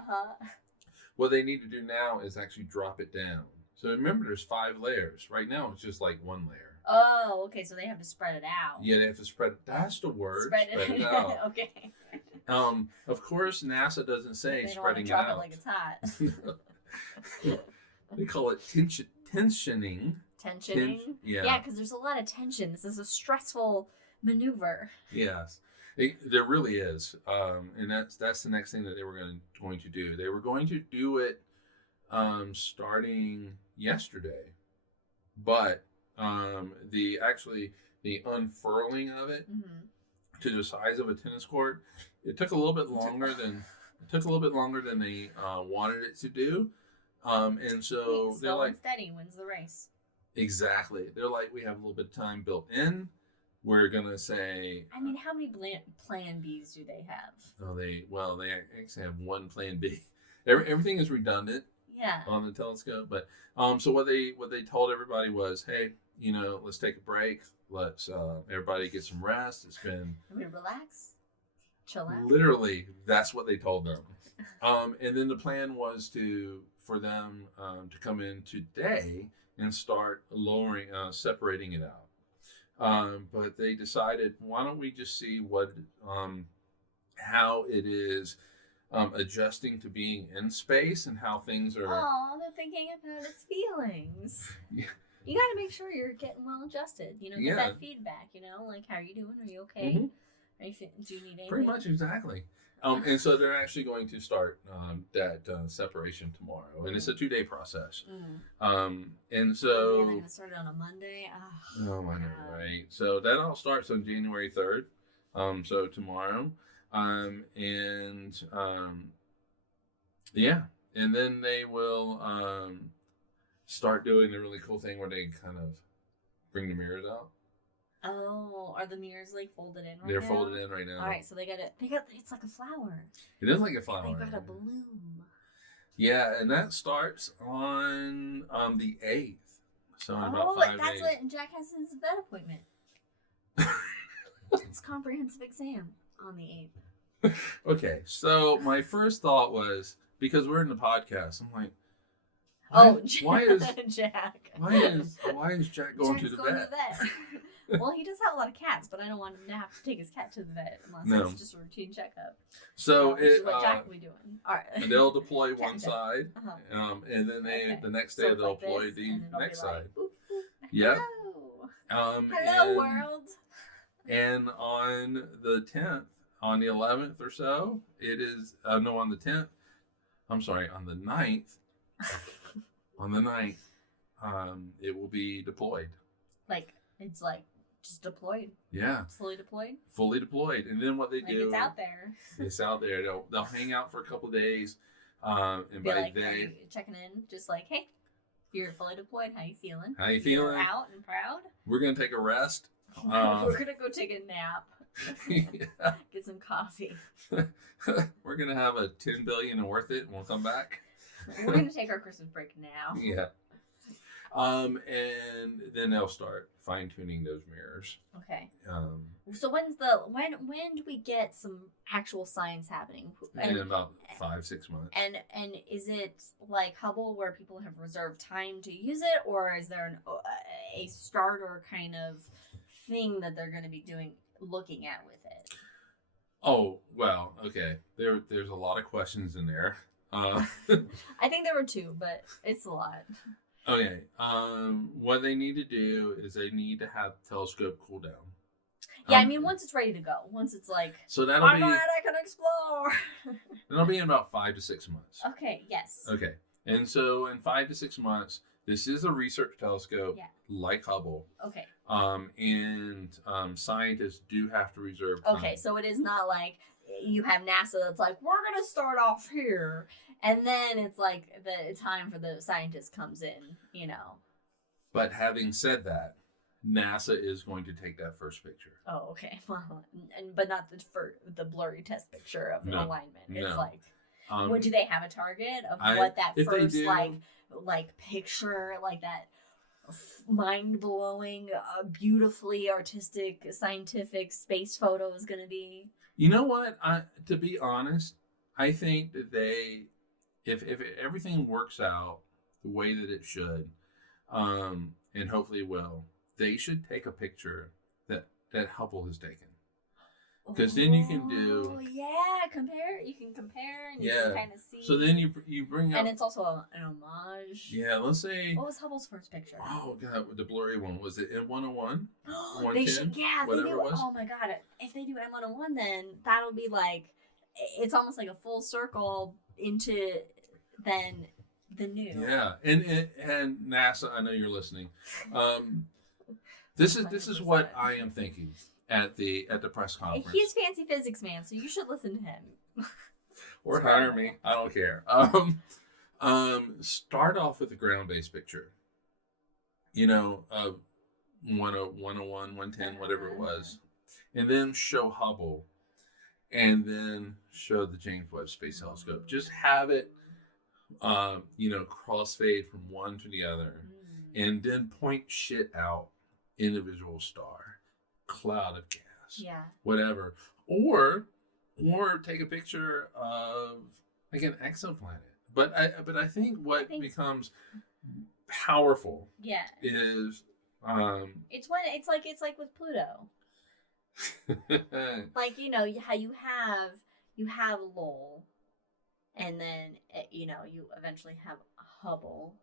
What they need to do now is actually drop it down. So remember, there's 5 layers. Right now, it's just like 1 layer. Oh, okay. So they have to spread it out. Yeah, they have to spread it. That's the word. Spread it out. Okay. Of course, NASA doesn't say they spreading don't it out. Like it's hot. They call it tensioning. Tensioning? Yeah, because there's a lot of tension. This is a stressful maneuver. Yes, there really is. And that's the next thing that they were going to do. They were going to do it starting yesterday, but the unfurling of it to the size of a tennis court, it took a little bit longer than they wanted it to do. And so they're like, steady wins the race. Exactly. They're like, we have a little bit of time built in. We're gonna say. I mean, how many plan Bs do they have? Oh, they actually have one plan B. Everything is redundant. Yeah. On the telescope, but so what they told everybody was, hey, let's take a break. Let's everybody get some rest. It's been. Relax. Chill out. Literally, that's what they told them. And then the plan was for them to come in today and start separating it out. But they decided, why don't we just see how it is adjusting to being in space and how things are. Oh, they're thinking about its feelings. Yeah. You got to make sure you're getting well adjusted. Get that feedback. Like, how are you doing? Are you okay? Mm-hmm. Do you need anything? Pretty much, exactly. And so they're actually going to start that separation tomorrow, and it's a 2-day process. And so they're going to start it on a Monday. Oh, I know, right? So that all starts on January 3rd. So tomorrow, and yeah, and then they will start doing the really cool thing where they kind of bring the mirrors out. Oh, are the mirrors like folded in right They're now? folded in right now. All right, so they got it's like a flower. It is like a flower. They got a bloom. Yeah, and that starts on the 8th. So in about 5 days. That's when Jack has his vet appointment. It's comprehensive exam on the 8th. Okay, so my first thought was, because we're in the podcast, I'm like, why is Jack? Why is Jack going to the vet? Well, he does have a lot of cats, but I don't want him to have to take his cat to the vet unless it's just a routine checkup. So which is what Jack will be doing. All right. They'll deploy one side, and then the next day they'll deploy the next side. Boop, boop. Yep. Hello. Hello, world. And on the 10th, on the 11th or so, it is no, on the 10th. I'm sorry, on the 9th. On the 9th, it will be deployed. It's just deployed. Yeah. Fully deployed. Fully deployed, and then what they do? It's out there. It's out there. They'll hang out for a couple of days, and be by like, day checking in, just like, hey, you're fully deployed. How you feeling? How you feeling? You're out and proud. We're gonna take a rest. We're gonna go take a nap. Yeah. Get some coffee. We're gonna have a 10 billion and worth it, and we'll come back. We're gonna take our Christmas break now. Yeah. And then they'll start fine tuning those mirrors. Okay. So when do we get some actual science happening? In about 5-6 months. And is it like Hubble where people have reserved time to use it, or is there a starter kind of thing that they're going to be looking at with it? Oh, well, okay. There's a lot of questions in there. I think there were 2, but it's a lot. Okay. What they need to do is they need to have the telescope cool down. Yeah, I mean, once it's ready to go, once it's like, so that'll I can explore. That'll be in about 5 to 6 months. Okay. Yes. Okay. And so in 5 to 6 months, this is a research telescope like Hubble. Okay. And scientists do have to reserve time. Okay, so it is not like you have NASA that's like, we're going to start off here. And then it's like the time for the scientist comes in, you know. But having said that, NASA is going to take that first picture. Oh, okay. Well, but not the blurry test picture of alignment. It's like, what do they have a target of what that first like picture, like that mind-blowing, beautifully artistic, scientific space photo is going to be? You know what? To be honest, I think that if everything works out the way that it should, and hopefully will, they should take a picture that Hubble has taken. Because then you can do... compare. You can compare and you can kind of see. So then you bring up... And it's also an homage. Yeah, let's say... What was Hubble's first picture? Oh, God, the blurry one. Was it M101? They should, whatever it was. Oh, my God. If they do M101, then that'll be like... It's almost like a full circle into then the new. Yeah, and NASA, I know you're listening. This is what I am thinking at the press conference. He's fancy physics man, so you should listen to him. Or hire me. I don't care. Start off with a ground-based picture. You know, 101, 110, whatever it was. And then show Hubble. And then show the James Webb Space Telescope. Just have it, crossfade from one to the other. And then point shit out. Individual star, cloud of gas, whatever. Or take a picture of like an exoplanet. But I think becomes powerful is it's like with Pluto. Like, you know, how you have Lowell, and then you eventually have Hubble,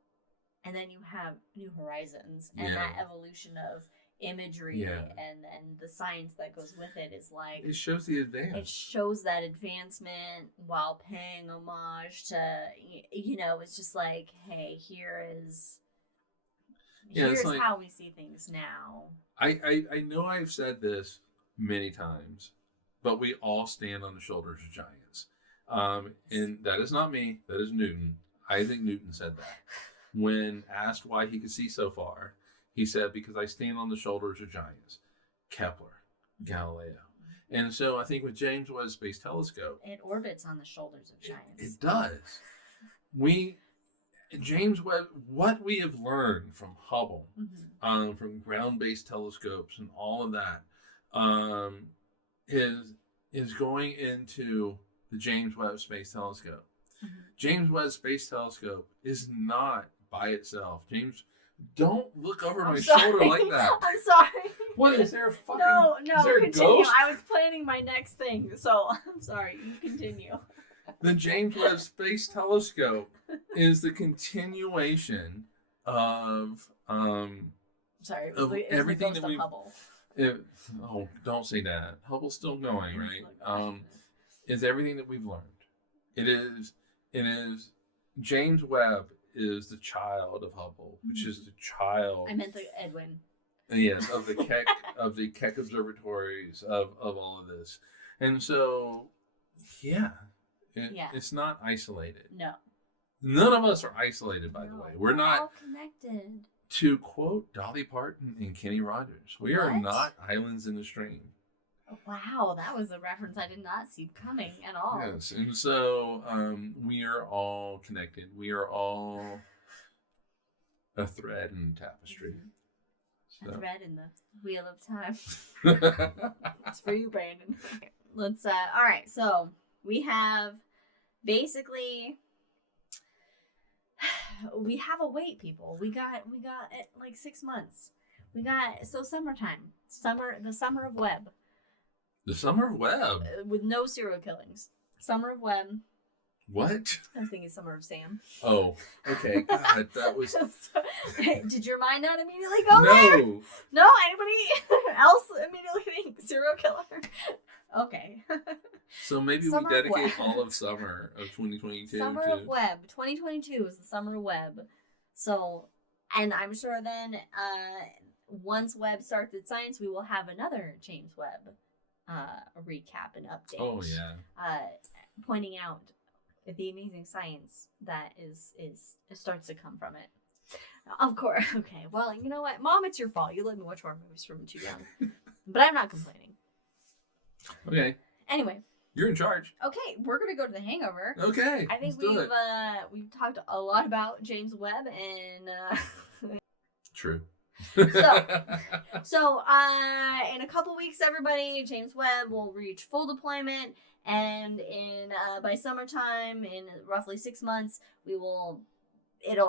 and then you have New Horizons, and that evolution of imagery and the science that goes with it is like... It shows the advance. It shows that advancement while paying homage to, it's just like, hey, here's like, how we see things now. I know I've said this many times, but we all stand on the shoulders of giants. And that is not me. That is Newton. Isaac Newton said that. When asked why he could see so far, he said, because I stand on the shoulders of giants. Kepler, Galileo. And so I think with James Webb Space Telescope, it orbits on the shoulders of giants. It does. James Webb, what we have learned from Hubble, from ground-based telescopes and all of that, is going into the James Webb Space Telescope. James Webb Space Telescope is not by itself. James, don't look over my shoulder like that. I'm sorry. What is there a fucking? No, is there continue. A ghost? I was planning my next thing, so I'm sorry. You continue. The James Webb Space Telescope is the continuation of sorry, of everything that we've. Hubble. Don't say that. Hubble's still going, right? Is everything that we've learned. It is. James Webb is the child of Hubble, which is the child. I meant the Edwin. Yes, of the Keck of the Keck observatories of all of this, and so it's not isolated. No, none of us are isolated. By the way, we're not all connected. To quote Dolly Parton and Kenny Rogers, we are not islands in the stream. Wow, that was a reference I did not see coming at all. Yes, and so we are all connected. We are all a thread in the tapestry. A thread in the wheel of time. It's for you, Brandon. Let's all right, so we have basically we have a wait, people. We got it like 6 months. Summertime. The summer of Webb. The summer of Webb. With no serial killings. Summer of Webb. What? I was thinking Summer of Sam. Oh, okay. God, that was. Did your mind not immediately go there? No. Anybody else immediately think serial killer? Okay. So maybe we dedicate all of summer of 2022. Summer of Webb. 2022 is the summer of Webb. So, and I'm sure then once Webb starts its science, we will have another James Webb recap and update. Oh yeah. Pointing out the amazing science that starts to come from it. Of course. Okay. Well, you know what, Mom, it's your fault. You let me watch horror movies from too young, but I'm not complaining. Okay. Anyway. You're in charge. Okay, we're gonna go to The Hangover. Okay. I think we've talked a lot about James Webb and. True. So in a couple weeks, everybody, James Webb will reach full deployment, and by summertime, in roughly 6 months, it'll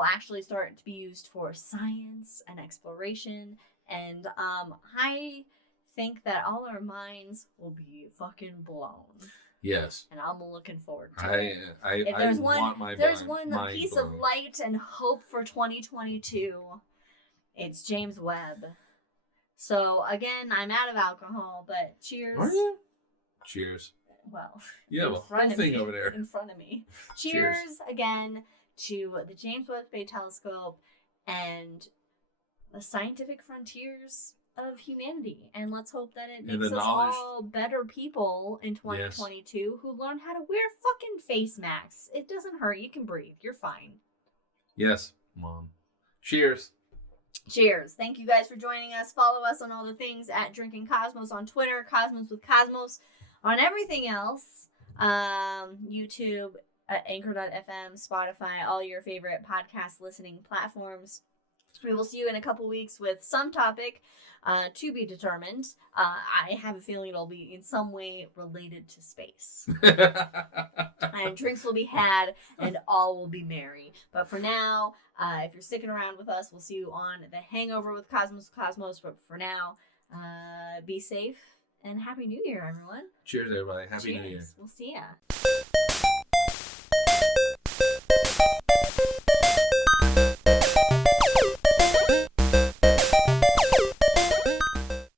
actually start to be used for science and exploration, and I think that all our minds will be fucking blown. Yes. And I'm looking forward to it. There's one piece of light and hope for 2022. It's James Webb. So, again, I'm out of alcohol, but cheers. Are you? Cheers. Well, you have a whole thing over there. In front of me. Cheers again to the James Webb Space Telescope and the scientific frontiers of humanity. And let's hope that it makes us all better people in 2022 who learn how to wear fucking face masks. It doesn't hurt. You can breathe. You're fine. Yes, Mom. Cheers. Cheers. Thank you guys for joining us. Follow us on all the things at Drinking Cosmos on Twitter, Cosmos with Cosmos on everything else. YouTube, Anchor.fm, Spotify, all your favorite podcast listening platforms. We will see you in a couple weeks with some topic to be determined. I have a feeling it'll be in some way related to space. And drinks will be had and all will be merry. But for now, if you're sticking around with us, we'll see you on The Hangover with Cosmos. But for now, be safe and Happy New Year, everyone. Cheers, everybody. Happy New Year. We'll see ya.